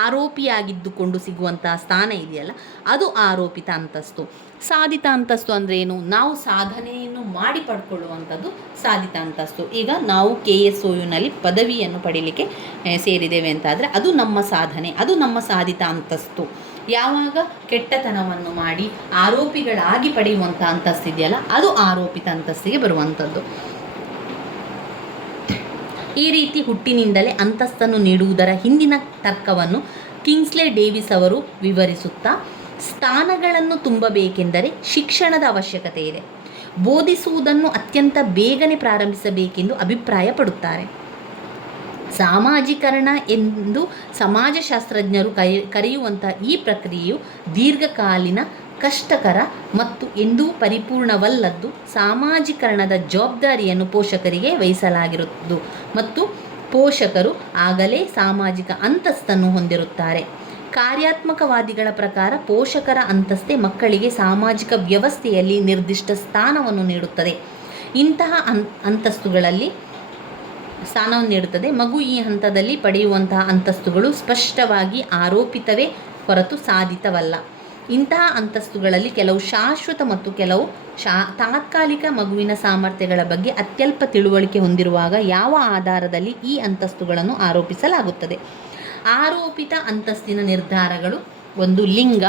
ಆರೋಪಿಯಾಗಿದ್ದುಕೊಂಡು ಸಿಗುವಂತಹ ಸ್ಥಾನ ಇದೆಯಲ್ಲ, ಅದು ಆರೋಪಿತ ಅಂತಸ್ತು. ಸಾಧಿತ ಅಂತಸ್ತು ಅಂದರೆ ಏನು? ನಾವು ಸಾಧನೆಯನ್ನು ಮಾಡಿ ಪಡ್ಕೊಳ್ಳುವಂಥದ್ದು ಸಾಧಿತ ಅಂತಸ್ತು. ಈಗ ನಾವು KSOUನಲ್ಲಿ ಪದವಿಯನ್ನು ಪಡೀಲಿಕ್ಕೆ ಸೇರಿದ್ದೇವೆ ಅಂತಾದರೆ ಅದು ನಮ್ಮ ಸಾಧನೆ, ಅದು ನಮ್ಮ ಸಾಧಿತ ಅಂತಸ್ತು. ಯಾವಾಗ ಕೆಟ್ಟತನವನ್ನು ಮಾಡಿ ಆರೋಪಿಗಳಾಗಿ ಪಡೆಯುವಂಥ ಅಂತಸ್ತಿದೆಯಲ್ಲ, ಅದು ಆರೋಪಿತ ಅಂತಸ್ತಿಗೆ ಬರುವಂಥದ್ದು. ಈ ರೀತಿ ಹುಟ್ಟಿನಿಂದಲೇ ಅಂತಸ್ತನ್ನು ನೀಡುವುದರ ಹಿಂದಿನ ತರ್ಕವನ್ನು ಕಿಂಗ್ಸ್ಲೆ ಡೇವಿಸ್ ಅವರು ವಿವರಿಸುತ್ತಾ, ಸ್ಥಾನಗಳನ್ನು ತುಂಬಬೇಕೆಂದರೆ ಶಿಕ್ಷಣದ ಅವಶ್ಯಕತೆ ಇದೆ, ಬೋಧಿಸುವುದನ್ನು ಅತ್ಯಂತ ಬೇಗನೆ ಪ್ರಾರಂಭಿಸಬೇಕೆಂದು ಅಭಿಪ್ರಾಯಪಡುತ್ತಾರೆ. ಸಾಮಾಜೀಕರಣ ಎಂದು ಸಮಾಜಶಾಸ್ತ್ರಜ್ಞರು ಕರೆಯುವಂಥ ಈ ಪ್ರಕ್ರಿಯೆಯು ದೀರ್ಘಕಾಲೀನ, ಕಷ್ಟಕರ ಮತ್ತು ಎಂದೂ ಪರಿಪೂರ್ಣವಲ್ಲದ್ದು. ಸಾಮಾಜೀಕರಣದ ಜವಾಬ್ದಾರಿಯನ್ನು ಪೋಷಕರಿಗೆ ವಹಿಸಲಾಗಿರುವುದು ಮತ್ತು ಪೋಷಕರು ಆಗಲೇ ಸಾಮಾಜಿಕ ಅಂತಸ್ತನ್ನು ಹೊಂದಿರುತ್ತಾರೆ. ಕಾರ್ಯಾತ್ಮಕವಾದಿಗಳ ಪ್ರಕಾರ ಪೋಷಕರ ಅಂತಸ್ತೆ ಮಕ್ಕಳಿಗೆ ಸಾಮಾಜಿಕ ವ್ಯವಸ್ಥೆಯಲ್ಲಿ ನಿರ್ದಿಷ್ಟ ಸ್ಥಾನವನ್ನು ನೀಡುತ್ತದೆ. ಇಂತಹ ಅಂತಸ್ತುಗಳಲ್ಲಿ ಸ್ಥಾನವನ್ನು ನೀಡುತ್ತದೆ. ಮಗು ಈ ಹಂತದಲ್ಲಿ ಪಡೆಯುವಂತಹ ಅಂತಸ್ತುಗಳು ಸ್ಪಷ್ಟವಾಗಿ ಆರೋಪಿತವೇ ಹೊರತು ಸಾಧಿತವಲ್ಲ. ಇಂತಹ ಅಂತಸ್ತುಗಳಲ್ಲಿ ಕೆಲವು ಶಾಶ್ವತ ಮತ್ತು ಕೆಲವು ತಾತ್ಕಾಲಿಕ. ಮಗುವಿನ ಸಾಮರ್ಥ್ಯಗಳ ಬಗ್ಗೆ ಅತ್ಯಲ್ಪ ತಿಳುವಳಿಕೆ ಹೊಂದಿರುವಾಗ ಯಾವ ಆಧಾರದಲ್ಲಿ ಈ ಅಂತಸ್ತುಗಳನ್ನು ಆರೋಪಿಸಲಾಗುತ್ತದೆ? ಆರೋಪಿತ ಅಂತಸ್ತಿನ ನಿರ್ಧಾರಗಳು: ಒಂದು, ಲಿಂಗ,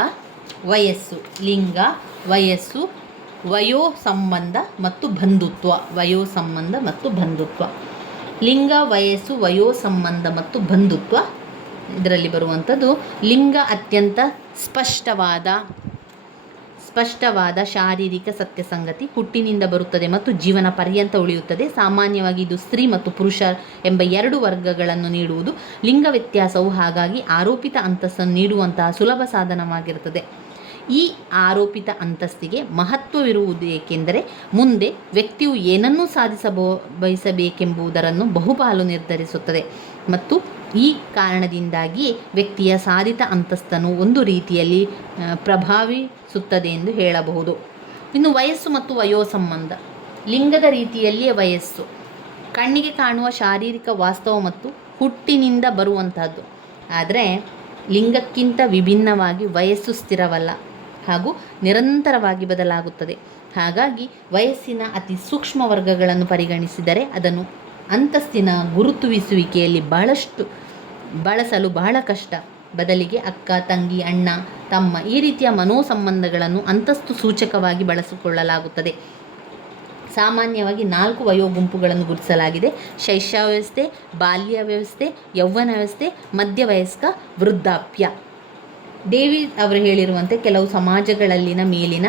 ವಯಸ್ಸು. ಲಿಂಗ, ವಯಸ್ಸು, ವಯೋಸಂಬಂಧ ಮತ್ತು ಬಂಧುತ್ವ. ವಯೋಸಂಬಂಧ ಮತ್ತು ಬಂಧುತ್ವ. ಲಿಂಗ, ವಯಸ್ಸು, ವಯೋಸಂಬಂಧ ಮತ್ತು ಬಂಧುತ್ವ. ಇದರಲ್ಲಿ ಬರುವಂಥದ್ದು ಲಿಂಗ ಅತ್ಯಂತ ಸ್ಪಷ್ಟವಾದ ಶಾರೀರಿಕ ಸತ್ಯಸಂಗತಿ, ಹುಟ್ಟಿನಿಂದ ಬರುತ್ತದೆ ಮತ್ತು ಜೀವನ ಪರ್ಯಂತ ಉಳಿಯುತ್ತದೆ. ಸಾಮಾನ್ಯವಾಗಿ ಇದು ಸ್ತ್ರೀ ಮತ್ತು ಪುರುಷ ಎಂಬ ಎರಡು ವರ್ಗಗಳನ್ನು ನೀಡುವುದು. ಲಿಂಗ ವ್ಯತ್ಯಾಸವು ಹಾಗಾಗಿ ಆರೋಪಿತ ಅಂತಸ್ತನ್ನು ನೀಡುವಂತಹ ಸುಲಭ ಸಾಧನವಾಗಿರುತ್ತದೆ. ಈ ಆರೋಪಿತ ಅಂತಸ್ತಿಗೆ ಮಹತ್ವವಿರುವುದು ಏಕೆಂದರೆ ಮುಂದೆ ವ್ಯಕ್ತಿಯು ಏನನ್ನೂ ಬಯಸಬೇಕೆಂಬುದನ್ನು ಬಹುಪಾಲು ನಿರ್ಧರಿಸುತ್ತದೆ ಮತ್ತು ಈ ಕಾರಣದಿಂದಾಗಿಯೇ ವ್ಯಕ್ತಿಯ ಸಾಧಿತ ಅಂತಸ್ತನ್ನು ಒಂದು ರೀತಿಯಲ್ಲಿ ಪ್ರಭಾವಿಸುತ್ತದೆ ಎಂದು ಹೇಳಬಹುದು. ಇನ್ನು ವಯಸ್ಸು ಮತ್ತು ವಯೋಸಂಬಂಧ. ಲಿಂಗದ ರೀತಿಯಲ್ಲಿಯೇ ವಯಸ್ಸು ಕಣ್ಣಿಗೆ ಕಾಣುವ ಶಾರೀರಿಕ ವಾಸ್ತವ ಮತ್ತು ಹುಟ್ಟಿನಿಂದ ಬರುವಂತಹದ್ದು. ಆದರೆ ಲಿಂಗಕ್ಕಿಂತ ವಿಭಿನ್ನವಾಗಿ ವಯಸ್ಸು ಸ್ಥಿರವಲ್ಲ ಹಾಗೂ ನಿರಂತರವಾಗಿ ಬದಲಾಗುತ್ತದೆ. ಹಾಗಾಗಿ ವಯಸ್ಸಿನ ಅತಿ ಸೂಕ್ಷ್ಮ ವರ್ಗಗಳನ್ನು ಪರಿಗಣಿಸಿದರೆ ಅದನ್ನು ಅಂತಸ್ತಿನ ಗುರುತಿಸುವಿಕೆಯಲ್ಲಿ ಬಳಸಲು ಬಹಳ ಕಷ್ಟ. ಬದಲಿಗೆ ಅಕ್ಕ, ತಂಗಿ, ಅಣ್ಣ, ತಮ್ಮ ಈ ರೀತಿಯ ಮನೋಸಂಬಂಧಗಳನ್ನು ಅಂತಸ್ತು ಸೂಚಕವಾಗಿ ಬಳಸಿಕೊಳ್ಳಲಾಗುತ್ತದೆ. ಸಾಮಾನ್ಯವಾಗಿ 4 ವಯೋಗುಂಪುಗಳನ್ನು ಗುರುತಿಸಲಾಗಿದೆ: ಶೈಶವಾವಸ್ಥೆ, ಬಾಲ್ಯಾವಸ್ಥೆ, ಯೌವನಾವಸ್ಥೆ, ಮಧ್ಯವಯಸ್ಕ, ವೃದ್ಧಾಪ್ಯ. ಡೇವಿಡ್ ಅವರು ಹೇಳಿರುವಂತೆ ಕೆಲವು ಸಮಾಜಗಳಲ್ಲಿನ ಮೇಲಿನ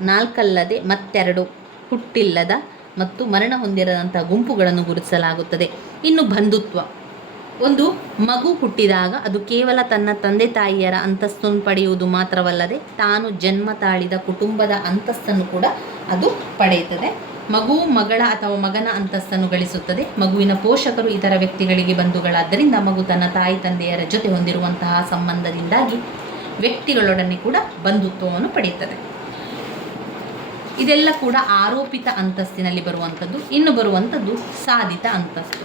4 ಮತ್ತೆರಡು ಹುಟ್ಟಿಲ್ಲದ ಮತ್ತು ಮರಣ ಹೊಂದಿರದಂತಹ ಗುಂಪುಗಳನ್ನು ಗುರುತಿಸಲಾಗುತ್ತದೆ. ಇನ್ನು ಬಂಧುತ್ವ. ಒಂದು ಮಗು ಹುಟ್ಟಿದಾಗ ಅದು ಕೇವಲ ತನ್ನ ತಂದೆ ತಾಯಿಯರ ಅಂತಸ್ತನ್ನು ಪಡೆಯುವುದು ಮಾತ್ರವಲ್ಲದೆ ತಾನು ಜನ್ಮ ತಾಳಿದ ಕುಟುಂಬದ ಅಂತಸ್ತನ್ನು ಕೂಡ ಅದು ಪಡೆಯುತ್ತದೆ. ಮಗು ಮಗಳ ಅಥವಾ ಮಗನ ಅಂತಸ್ತನ್ನು ಗಳಿಸುತ್ತದೆ. ಮಗುವಿನ ಪೋಷಕರು ಇತರ ವ್ಯಕ್ತಿಗಳಿಗೆ ಬಂಧುಗಳಾದ್ದರಿಂದ ಮಗು ತನ್ನ ತಾಯಿ ತಂದೆಯರ ಜೊತೆ ಹೊಂದಿರುವಂತಹ ಸಂಬಂಧದಿಂದಾಗಿ ವ್ಯಕ್ತಿಗಳೊಡನೆ ಕೂಡ ಬಂಧುತ್ವವನ್ನು ಪಡೆಯುತ್ತದೆ. ಇದೆಲ್ಲ ಕೂಡ ಆರೋಪಿತ ಅಂತಸ್ತಿನಲ್ಲಿ ಬರುವಂಥದ್ದು. ಇನ್ನು ಬರುವಂಥದ್ದು ಸಾಧಿತ ಅಂತಸ್ತು.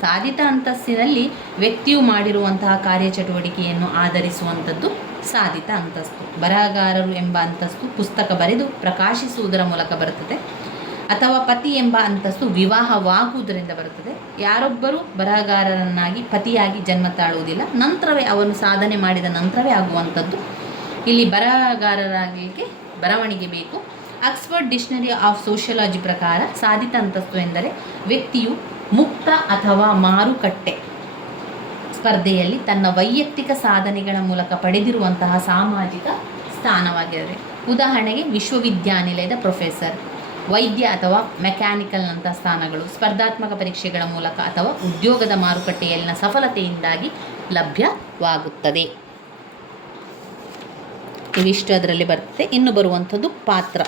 ಸಾಧಿತ ಅಂತಸ್ತಿನಲ್ಲಿ ವ್ಯಕ್ತಿಯು ಮಾಡಿರುವಂತಹ ಕಾರ್ಯಚಟುವಟಿಕೆಯನ್ನು ಆಧರಿಸುವಂಥದ್ದು ಸಾಧಿತ ಅಂತಸ್ತು. ಬರಹಗಾರರು ಎಂಬ ಅಂತಸ್ತು ಪುಸ್ತಕ ಬರೆದು ಪ್ರಕಾಶಿಸುವುದರ ಮೂಲಕ ಬರುತ್ತದೆ, ಅಥವಾ ಪತಿ ಎಂಬ ಅಂತಸ್ತು ವಿವಾಹವಾಗುವುದರಿಂದ ಬರುತ್ತದೆ. ಯಾರೊಬ್ಬರೂ ಬರಹಗಾರರನ್ನಾಗಿ ಪತಿಯಾಗಿ ಜನ್ಮ ತಾಳುವುದಿಲ್ಲ, ನಂತರವೇ ಅವನು ಸಾಧನೆ ಮಾಡಿದ ನಂತರವೇ ಆಗುವಂಥದ್ದು. ಇಲ್ಲಿ ಬರಹಗಾರರಾಗಲಿಕ್ಕೆ ಬರವಣಿಗೆ ಬೇಕು. ಆಕ್ಸ್ಫರ್ಡ್ ಡಿಕ್ಷನರಿ ಆಫ್ ಸೋಷಿಯಾಲಜಿ ಪ್ರಕಾರ ಸಾಧಿತ ಅಂತಸ್ತು ಎಂದರೆ ವ್ಯಕ್ತಿಯು ಮುಕ್ತ ಅಥವಾ ಮಾರುಕಟ್ಟೆ ಸ್ಪರ್ಧೆಯಲ್ಲಿ ತನ್ನ ವೈಯಕ್ತಿಕ ಸಾಧನೆಗಳ ಮೂಲಕ ಪಡೆದಿರುವಂತಹ ಸಾಮಾಜಿಕ ಸ್ಥಾನವಾಗಿದೆ. ಉದಾಹರಣೆಗೆ ವಿಶ್ವವಿದ್ಯಾನಿಲಯದ ಪ್ರೊಫೆಸರ್, ವೈದ್ಯ ಅಥವಾ ಮೆಕ್ಯಾನಿಕಲ್ನಂತಹ ಸ್ಥಾನಗಳು ಸ್ಪರ್ಧಾತ್ಮಕ ಪರೀಕ್ಷೆಗಳ ಮೂಲಕ ಅಥವಾ ಉದ್ಯೋಗದ ಮಾರುಕಟ್ಟೆಯಲ್ಲಿನ ಸಫಲತೆಯಿಂದಾಗಿ ಲಭ್ಯವಾಗುತ್ತದೆ. ಇವಿಷ್ಟು ಅದರಲ್ಲಿ ಬರ್ತದೆ. ಇನ್ನು ಬರುವಂಥದ್ದು ಪಾತ್ರ.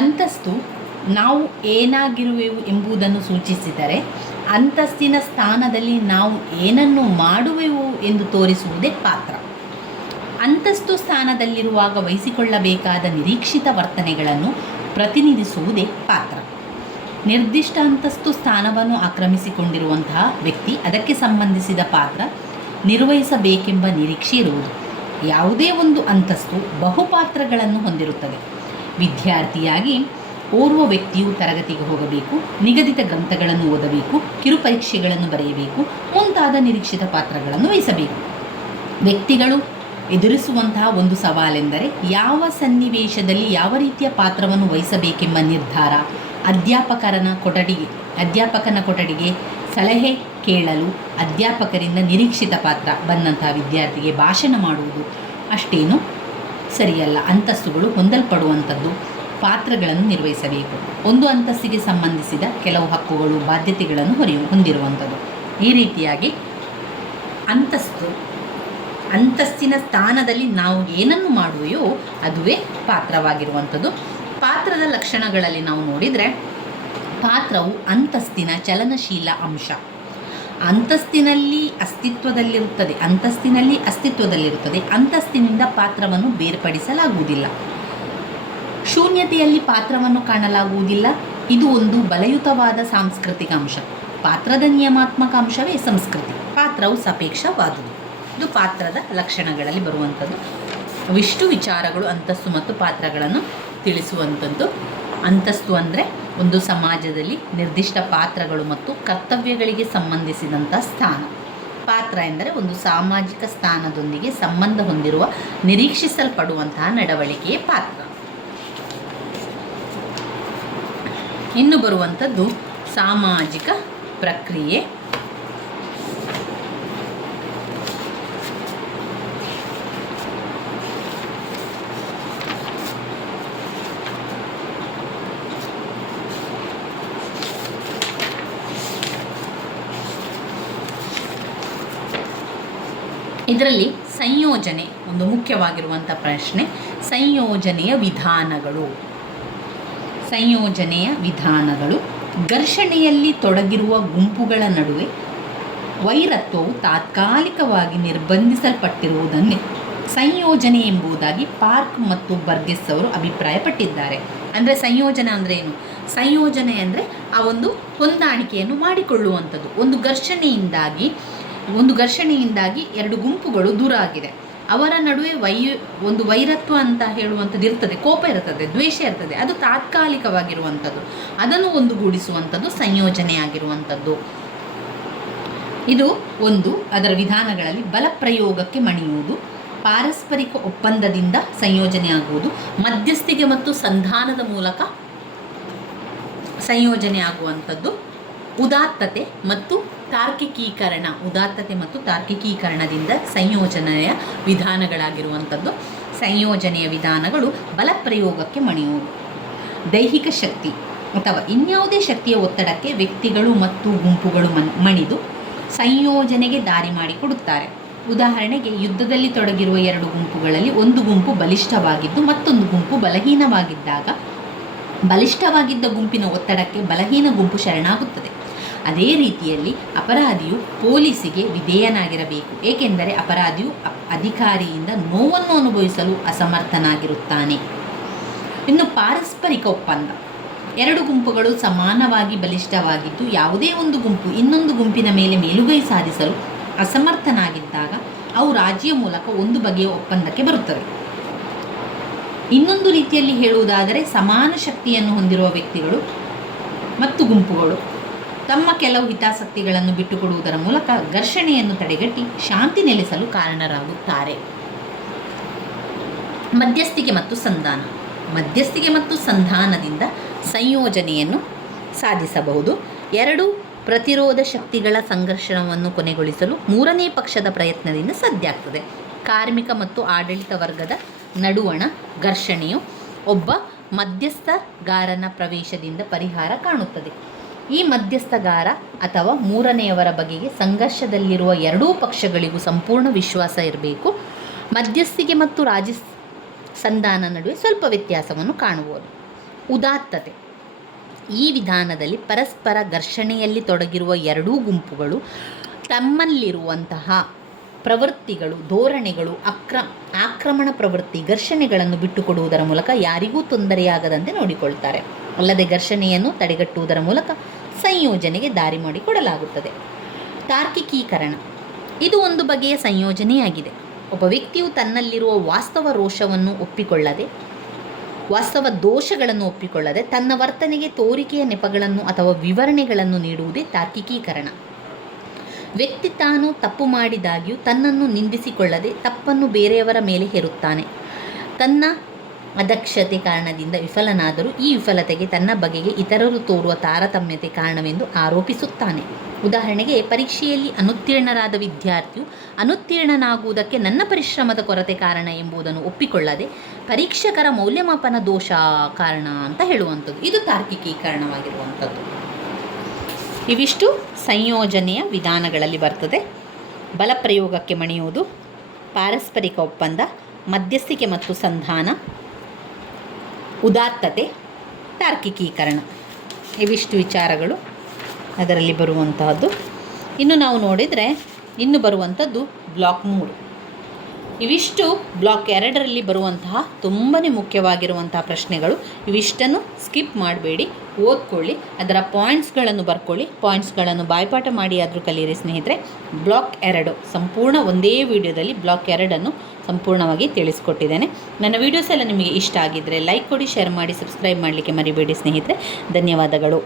ಅಂತಸ್ತು ನಾವು ಏನಾಗಿರುವೆವು ಎಂಬುದನ್ನು ಸೂಚಿಸಿದರೆ, ಅಂತಸ್ತಿನ ಸ್ಥಾನದಲ್ಲಿ ನಾವು ಏನನ್ನು ಮಾಡುವೆವು ಎಂದು ತೋರಿಸುವುದೇ ಪಾತ್ರ. ಅಂತಸ್ತು ಸ್ಥಾನದಲ್ಲಿರುವಾಗ ವಹಿಸಿಕೊಳ್ಳಬೇಕಾದ ನಿರೀಕ್ಷಿತ ವರ್ತನೆಗಳನ್ನು ಪ್ರತಿನಿಧಿಸುವುದೇ ಪಾತ್ರ. ನಿರ್ದಿಷ್ಟ ಅಂತಸ್ತು ಸ್ಥಾನವನ್ನು ಆಕ್ರಮಿಸಿಕೊಂಡಿರುವಂತಹ ವ್ಯಕ್ತಿ ಅದಕ್ಕೆ ಸಂಬಂಧಿಸಿದ ಪಾತ್ರ ನಿರ್ವಹಿಸಬೇಕೆಂಬ ನಿರೀಕ್ಷೆ ಇರುವುದು. ಯಾವುದೇ ಒಂದು ಅಂತಸ್ತು ಬಹುಪಾತ್ರಗಳನ್ನು ಹೊಂದಿರುತ್ತದೆ. ವಿದ್ಯಾರ್ಥಿಯಾಗಿ ಓರ್ವ ವ್ಯಕ್ತಿಯು ತರಗತಿಗೆ ಹೋಗಬೇಕು, ನಿಗದಿತ ಗ್ರಂಥಗಳನ್ನು ಓದಬೇಕು, ಕಿರುಪರೀಕ್ಷೆಗಳನ್ನು ಬರೆಯಬೇಕು, ಮುಂತಾದ ನಿರೀಕ್ಷಿತ ಪಾತ್ರಗಳನ್ನು ವಹಿಸಬೇಕು. ವ್ಯಕ್ತಿಗಳು ಎದುರಿಸುವಂತಹ ಒಂದು ಸವಾಲೆಂದರೆ ಯಾವ ಸನ್ನಿವೇಶದಲ್ಲಿ ಯಾವ ರೀತಿಯ ಪಾತ್ರವನ್ನು ವಹಿಸಬೇಕೆಂಬ ನಿರ್ಧಾರ. ಅಧ್ಯಾಪಕನ ಕೊಠಡಿಗೆ ಸಲಹೆ ಕೇಳಲು ಅಧ್ಯಾಪಕರಿಂದ ನಿರೀಕ್ಷಿತ ಪಾತ್ರ ಬಂದಂತಹ ವಿದ್ಯಾರ್ಥಿಗೆ ಭಾಷಣ ಮಾಡುವುದು ಅಷ್ಟೇನು ಸರಿಯಲ್ಲ. ಅಂತಸ್ತುಗಳು ಹೊಂದಲ್ಪಡುವಂಥದ್ದು, ಪಾತ್ರಗಳನ್ನು ನಿರ್ವಹಿಸಬೇಕು. ಒಂದು ಅಂತಸ್ತಿಗೆ ಸಂಬಂಧಿಸಿದ ಕೆಲವು ಹಕ್ಕುಗಳು, ಬಾಧ್ಯತೆಗಳನ್ನು ಹೊಂದಿರುವಂಥದ್ದು. ಈ ರೀತಿಯಾಗಿ ಅಂತಸ್ತಿನ ಸ್ಥಾನದಲ್ಲಿ ನಾವು ಏನನ್ನು ಮಾಡುವೆಯೋ ಅದುವೇ ಪಾತ್ರವಾಗಿರುವಂಥದ್ದು. ಪಾತ್ರದ ಲಕ್ಷಣಗಳಲ್ಲಿ ನಾವು ನೋಡಿದರೆ, ಪಾತ್ರವು ಅಂತಸ್ತಿನ ಚಲನಶೀಲ ಅಂಶ. ಅಂತಸ್ತಿನಲ್ಲಿ ಅಸ್ತಿತ್ವದಲ್ಲಿರುತ್ತದೆ. ಅಂತಸ್ತಿನಿಂದ ಪಾತ್ರವನ್ನು ಬೇರ್ಪಡಿಸಲಾಗುವುದಿಲ್ಲ. ಶೂನ್ಯತೆಯಲ್ಲಿ ಪಾತ್ರವನ್ನು ಕಾಣಲಾಗುವುದಿಲ್ಲ. ಇದು ಒಂದು ಬಲಯುತವಾದ ಸಾಂಸ್ಕೃತಿಕ ಅಂಶ. ಪಾತ್ರದ ನಿಯಮಾತ್ಮಕ ಅಂಶವೇ ಸಂಸ್ಕೃತಿ. ಪಾತ್ರವು ಸಾಪೇಕ್ಷವಾದುದು. ಇದು ಪಾತ್ರದ ಲಕ್ಷಣಗಳಲ್ಲಿ ಬರುವಂಥದ್ದು. ಇವಿಷ್ಟು ವಿಚಾರಗಳು ಅಂತಸ್ತು ಮತ್ತು ಪಾತ್ರಗಳನ್ನು ತಿಳಿಸುವಂಥದ್ದು. ಅಂತಸ್ತು ಅಂದರೆ ಒಂದು ಸಮಾಜದಲ್ಲಿ ನಿರ್ದಿಷ್ಟ ಪಾತ್ರಗಳು ಮತ್ತು ಕರ್ತವ್ಯಗಳಿಗೆ ಸಂಬಂಧಿಸಿದಂಥ ಸ್ಥಾನ. ಪಾತ್ರ ಎಂದರೆ ಒಂದು ಸಾಮಾಜಿಕ ಸ್ಥಾನದೊಂದಿಗೆ ಸಂಬಂಧ ಹೊಂದಿರುವ ನಿರೀಕ್ಷಿಸಲ್ಪಡುವಂತಹ ನಡವಳಿಕೆಯೇ ಪಾತ್ರ. ಇನ್ನು ಬರುವಂಥದ್ದು ಸಾಮಾಜಿಕ ಪ್ರಕ್ರಿಯೆ. ಇದರಲ್ಲಿ ಸಂಯೋಜನೆ ಒಂದು ಮುಖ್ಯವಾಗಿರುವಂಥ ಪ್ರಶ್ನೆ. ಸಂಯೋಜನೆಯ ವಿಧಾನಗಳು. ಘರ್ಷಣೆಯಲ್ಲಿ ತೊಡಗಿರುವ ಗುಂಪುಗಳ ನಡುವೆ ವೈರತ್ವವು ತಾತ್ಕಾಲಿಕವಾಗಿ ನಿರ್ಬಂಧಿಸಲ್ಪಟ್ಟಿರುವುದನ್ನೇ ಸಂಯೋಜನೆ ಎಂಬುದಾಗಿ ಪಾರ್ಕ್ ಮತ್ತು ಬರ್ಗೆಸ್ ಅವರು ಅಭಿಪ್ರಾಯಪಟ್ಟಿದ್ದಾರೆ. ಅಂದರೆ ಸಂಯೋಜನೆ ಅಂದರೆ ಏನು? ಸಂಯೋಜನೆ ಅಂದರೆ ಆ ಒಂದು ಹೊಂದಾಣಿಕೆಯನ್ನು ಮಾಡಿಕೊಳ್ಳುವಂಥದ್ದು. ಒಂದು ಘರ್ಷಣೆಯಿಂದಾಗಿ ಎರಡು ಗುಂಪುಗಳು ದೂರ ಆಗಿದೆ. ಅವರ ನಡುವೆ ಒಂದು ವೈರತ್ವ ಅಂತ ಹೇಳುವಂಥದ್ದು ಇರ್ತದೆ, ಕೋಪ ಇರ್ತದೆ, ದ್ವೇಷ ಇರ್ತದೆ. ಅದು ತಾತ್ಕಾಲಿಕವಾಗಿರುವಂಥದ್ದು. ಅದನ್ನು ಒಂದುಗೂಡಿಸುವಂಥದ್ದು ಸಂಯೋಜನೆಯಾಗಿರುವಂಥದ್ದು. ಇದು ಅದರ ವಿಧಾನಗಳಲ್ಲಿ ಬಲಪ್ರಯೋಗಕ್ಕೆ ಮಣಿಯುವುದು, ಪಾರಸ್ಪರಿಕ ಒಪ್ಪಂದದಿಂದ ಸಂಯೋಜನೆಯಾಗುವುದು, ಮಧ್ಯಸ್ಥಿಕೆ ಮತ್ತು ಸಂಧಾನದ ಮೂಲಕ ಸಂಯೋಜನೆಯಾಗುವಂಥದ್ದು, ಉದಾತ್ತತೆ ಮತ್ತು ತಾರ್ಕಿಕೀಕರಣದಿಂದ ಸಂಯೋಜನೆಯ ವಿಧಾನಗಳಾಗಿರುವಂಥದ್ದು. ಸಂಯೋಜನೆಯ ವಿಧಾನಗಳು ಬಲಪ್ರಯೋಗಕ್ಕೆ ಮಣಿಯುವುದು. ದೈಹಿಕ ಶಕ್ತಿ ಅಥವಾ ಇನ್ಯಾವುದೇ ಶಕ್ತಿಯ ಒತ್ತಡಕ್ಕೆ ವ್ಯಕ್ತಿಗಳು ಮತ್ತು ಗುಂಪುಗಳು ಮಣಿದು ಸಂಯೋಜನೆಗೆ ದಾರಿ ಮಾಡಿಕೊಡುತ್ತಾರೆ. ಉದಾಹರಣೆಗೆ, ಯುದ್ಧದಲ್ಲಿ ತೊಡಗಿರುವ ಎರಡು ಗುಂಪುಗಳಲ್ಲಿ ಒಂದು ಗುಂಪು ಬಲಿಷ್ಠವಾಗಿದ್ದು ಮತ್ತೊಂದು ಗುಂಪು ಬಲಹೀನವಾಗಿದ್ದಾಗ ಬಲಿಷ್ಠವಾಗಿದ್ದ ಗುಂಪಿನ ಒತ್ತಡಕ್ಕೆ ಬಲಹೀನ ಗುಂಪು ಶರಣಾಗುತ್ತದೆ. ಅದೇ ರೀತಿಯಲ್ಲಿ ಅಪರಾಧಿಯು ಪೊಲೀಸಿಗೆ ವಿಧೇಯನಾಗಿರಬೇಕು, ಏಕೆಂದರೆ ಅಪರಾಧಿಯು ಅಧಿಕಾರಿಯಿಂದ ನೋವನ್ನು ಅನುಭವಿಸಲು ಅಸಮರ್ಥನಾಗಿರುತ್ತಾನೆ. ಇನ್ನು ಪಾರಸ್ಪರಿಕ ಒಪ್ಪಂದ. ಎರಡು ಗುಂಪುಗಳು ಸಮಾನವಾಗಿ ಬಲಿಷ್ಠವಾಗಿದ್ದು ಯಾವುದೇ ಒಂದು ಗುಂಪು ಇನ್ನೊಂದು ಗುಂಪಿನ ಮೇಲೆ ಮೇಲುಗೈ ಸಾಧಿಸಲು ಅಸಮರ್ಥನಾಗಿದ್ದಾಗ ಅವು ರಾಜಿಯ ಮೂಲಕ ಒಂದು ಬಗೆಯ ಒಪ್ಪಂದಕ್ಕೆ ಬರುತ್ತವೆ. ಇನ್ನೊಂದು ರೀತಿಯಲ್ಲಿ ಹೇಳುವುದಾದರೆ, ಸಮಾನ ಶಕ್ತಿಯನ್ನು ಹೊಂದಿರುವ ವ್ಯಕ್ತಿಗಳು ಮತ್ತು ಗುಂಪುಗಳು ತಮ್ಮ ಕೆಲವು ಹಿತಾಸಕ್ತಿಗಳನ್ನು ಬಿಟ್ಟುಕೊಡುವುದರ ಮೂಲಕ ಘರ್ಷಣೆಯನ್ನು ತಡೆಗಟ್ಟಿ ಶಾಂತಿ ನೆಲೆಸಲು ಕಾರಣರಾಗುತ್ತಾರೆ. ಮಧ್ಯಸ್ಥಿಕೆ ಮತ್ತು ಸಂಧಾನದಿಂದ ಸಂಯೋಜನೆಯನ್ನು ಸಾಧಿಸಬಹುದು. ಎರಡು ಪ್ರತಿರೋಧ ಶಕ್ತಿಗಳ ಸಂಘರ್ಷಣವನ್ನು ಕೊನೆಗೊಳಿಸಲು ಮೂರನೇ ಪಕ್ಷದ ಪ್ರಯತ್ನದಿಂದ ಸಾಧ್ಯ. ಕಾರ್ಮಿಕ ಮತ್ತು ಆಡಳಿತ ವರ್ಗದ ನಡುವಣ ಘರ್ಷಣೆಯು ಒಬ್ಬ ಮಧ್ಯಸ್ಥಗಾರನ ಪ್ರವೇಶದಿಂದ ಪರಿಹಾರ ಕಾಣುತ್ತದೆ. ಈ ಮಧ್ಯಸ್ಥಗಾರ ಅಥವಾ ಮೂರನೆಯವರ ಬಗೆಗೆ ಸಂಘರ್ಷದಲ್ಲಿರುವ ಎರಡೂ ಪಕ್ಷಗಳಿಗೂ ಸಂಪೂರ್ಣ ವಿಶ್ವಾಸ ಇರಬೇಕು. ಮಧ್ಯಸ್ಥಿಕೆ ಮತ್ತು ರಾಜಿ ಸಂಧಾನ ನಡುವೆ ಸ್ವಲ್ಪ ವ್ಯತ್ಯಾಸವನ್ನು ಕಾಣಬಹುದು. ಉದಾತ್ತತೆ. ಈ ವಿಧಾನದಲ್ಲಿ ಪರಸ್ಪರ ಘರ್ಷಣೆಯಲ್ಲಿ ತೊಡಗಿರುವ ಎರಡೂ ಗುಂಪುಗಳು ತಮ್ಮಲ್ಲಿರುವಂತಹ ಪ್ರವೃತ್ತಿಗಳು, ಧೋರಣೆಗಳು, ಆಕ್ರಮಣ ಪ್ರವೃತ್ತಿ, ಘರ್ಷಣೆಗಳನ್ನು ಬಿಟ್ಟುಕೊಡುವುದರ ಮೂಲಕ ಯಾರಿಗೂ ತೊಂದರೆಯಾಗದಂತೆ ನೋಡಿಕೊಳ್ತಾರೆ. ಅಲ್ಲದೆ ಘರ್ಷಣೆಯನ್ನು ತಡೆಗಟ್ಟುವುದರ ಮೂಲಕ ಸಂಯೋಜನೆಗೆ ದಾರಿ ಮಾಡಿಕೊಡಲಾಗುತ್ತದೆ. ತಾರ್ಕಿಕೀಕರಣ. ಇದು ಒಂದು ಬಗೆಯ ಸಂಯೋಜನೆಯಾಗಿದೆ. ಒಬ್ಬ ವ್ಯಕ್ತಿಯು ತನ್ನಲ್ಲಿರುವ ವಾಸ್ತವ ದೋಷಗಳನ್ನು ಒಪ್ಪಿಕೊಳ್ಳದೆ ತನ್ನ ವರ್ತನೆಗೆ ತೋರಿಕೆಯ ನೆಪಗಳನ್ನು ಅಥವಾ ವಿವರಣೆಗಳನ್ನು ನೀಡುವುದೇ ತಾರ್ಕಿಕೀಕರಣ. ವ್ಯಕ್ತಿ ತಾನು ತಪ್ಪು ಮಾಡಿದಾಗ್ಯೂ ತನ್ನನ್ನು ನಿಂದಿಸಿಕೊಳ್ಳದೆ ತಪ್ಪನ್ನು ಬೇರೆಯವರ ಮೇಲೆ ಹೇರುತ್ತಾನೆ. ತನ್ನ ಅದಕ್ಷತೆ ಕಾರಣದಿಂದ ವಿಫಲನಾದರೂ ಈ ವಿಫಲತೆಗೆ ತನ್ನ ಬಗೆಗೆ ಇತರರು ತೋರುವ ತಾರತಮ್ಯತೆ ಕಾರಣವೆಂದು ಆರೋಪಿಸುತ್ತಾನೆ. ಉದಾಹರಣೆಗೆ, ಪರೀಕ್ಷೆಯಲ್ಲಿ ಅನುತ್ತೀರ್ಣರಾದ ವಿದ್ಯಾರ್ಥಿಯು ಅನುತ್ತೀರ್ಣನಾಗುವುದಕ್ಕೆ ನನ್ನ ಪರಿಶ್ರಮದ ಕೊರತೆ ಕಾರಣ ಎಂಬುದನ್ನು ಒಪ್ಪಿಕೊಳ್ಳದೆ ಪರೀಕ್ಷಕರ ಮೌಲ್ಯಮಾಪನ ದೋಷ ಕಾರಣ ಅಂತ ಹೇಳುವಂಥದ್ದು. ಇದು ತಾರ್ಕಿಕೀಕರಣವಾಗಿರುವಂಥದ್ದು. ಇವಿಷ್ಟು ಸಂಯೋಜನೆಯ ವಿಧಾನಗಳಲ್ಲಿ ಬರ್ತದೆ. ಬಲಪ್ರಯೋಗಕ್ಕೆ ಮಣಿಯುವುದು, ಪಾರಸ್ಪರಿಕ ಒಪ್ಪಂದ, ಮಧ್ಯಸ್ಥಿಕೆ ಮತ್ತು ಸಂಧಾನ, ಉದಾತ್ತತೆ, ತಾರ್ಕಿಕೀಕರಣ, ಇವಿಷ್ಟು ವಿಚಾರಗಳು ಅದರಲ್ಲಿ ಬರುವಂತಹದ್ದು. ಇನ್ನು ನಾವು ನೋಡಿದರೆ ಇನ್ನು ಬರುವಂಥದ್ದು ಬ್ಲಾಕ್ 3. ಇವಿಷ್ಟು ಬ್ಲಾಕ್ 2ರಲ್ಲಿ ಬರುವಂತಹ ತುಂಬಾ ಮುಖ್ಯವಾಗಿರುವಂತಹ ಪ್ರಶ್ನೆಗಳು. ಇವಿಷ್ಟನ್ನು ಸ್ಕಿಪ್ ಮಾಡಬೇಡಿ, ಓದ್ಕೊಳ್ಳಿ, ಅದರ ಪಾಯಿಂಟ್ಸ್ಗಳನ್ನು ಬರ್ಕೊಳ್ಳಿ, ಪಾಯಿಂಟ್ಸ್ಗಳನ್ನು ಬಾಯ್ಪಾಠ ಮಾಡಿ ಆದರೂ ಕಲಿಯಿರಿ ಸ್ನೇಹಿತರೆ. ಬ್ಲಾಕ್ 2 ಸಂಪೂರ್ಣ ಒಂದೇ ವಿಡಿಯೋದಲ್ಲಿ ಬ್ಲಾಕ್ 2ಅನ್ನು ಸಂಪೂರ್ಣವಾಗಿ ತಿಳಿಸ್ಕೊಟ್ಟಿದ್ದೇನೆ. ನನ್ನ ವೀಡಿಯೋಸ್ ಎಲ್ಲ ನಿಮಗೆ ಇಷ್ಟ ಆಗಿದ್ದರೆ ಲೈಕ್ ಕೊಡಿ, ಶೇರ್ ಮಾಡಿ, ಸಬ್ಸ್ಕ್ರೈಬ್ ಮಾಡಲಿಕ್ಕೆ ಮರಿಬೇಡಿ ಸ್ನೇಹಿತರೆ. ಧನ್ಯವಾದಗಳು.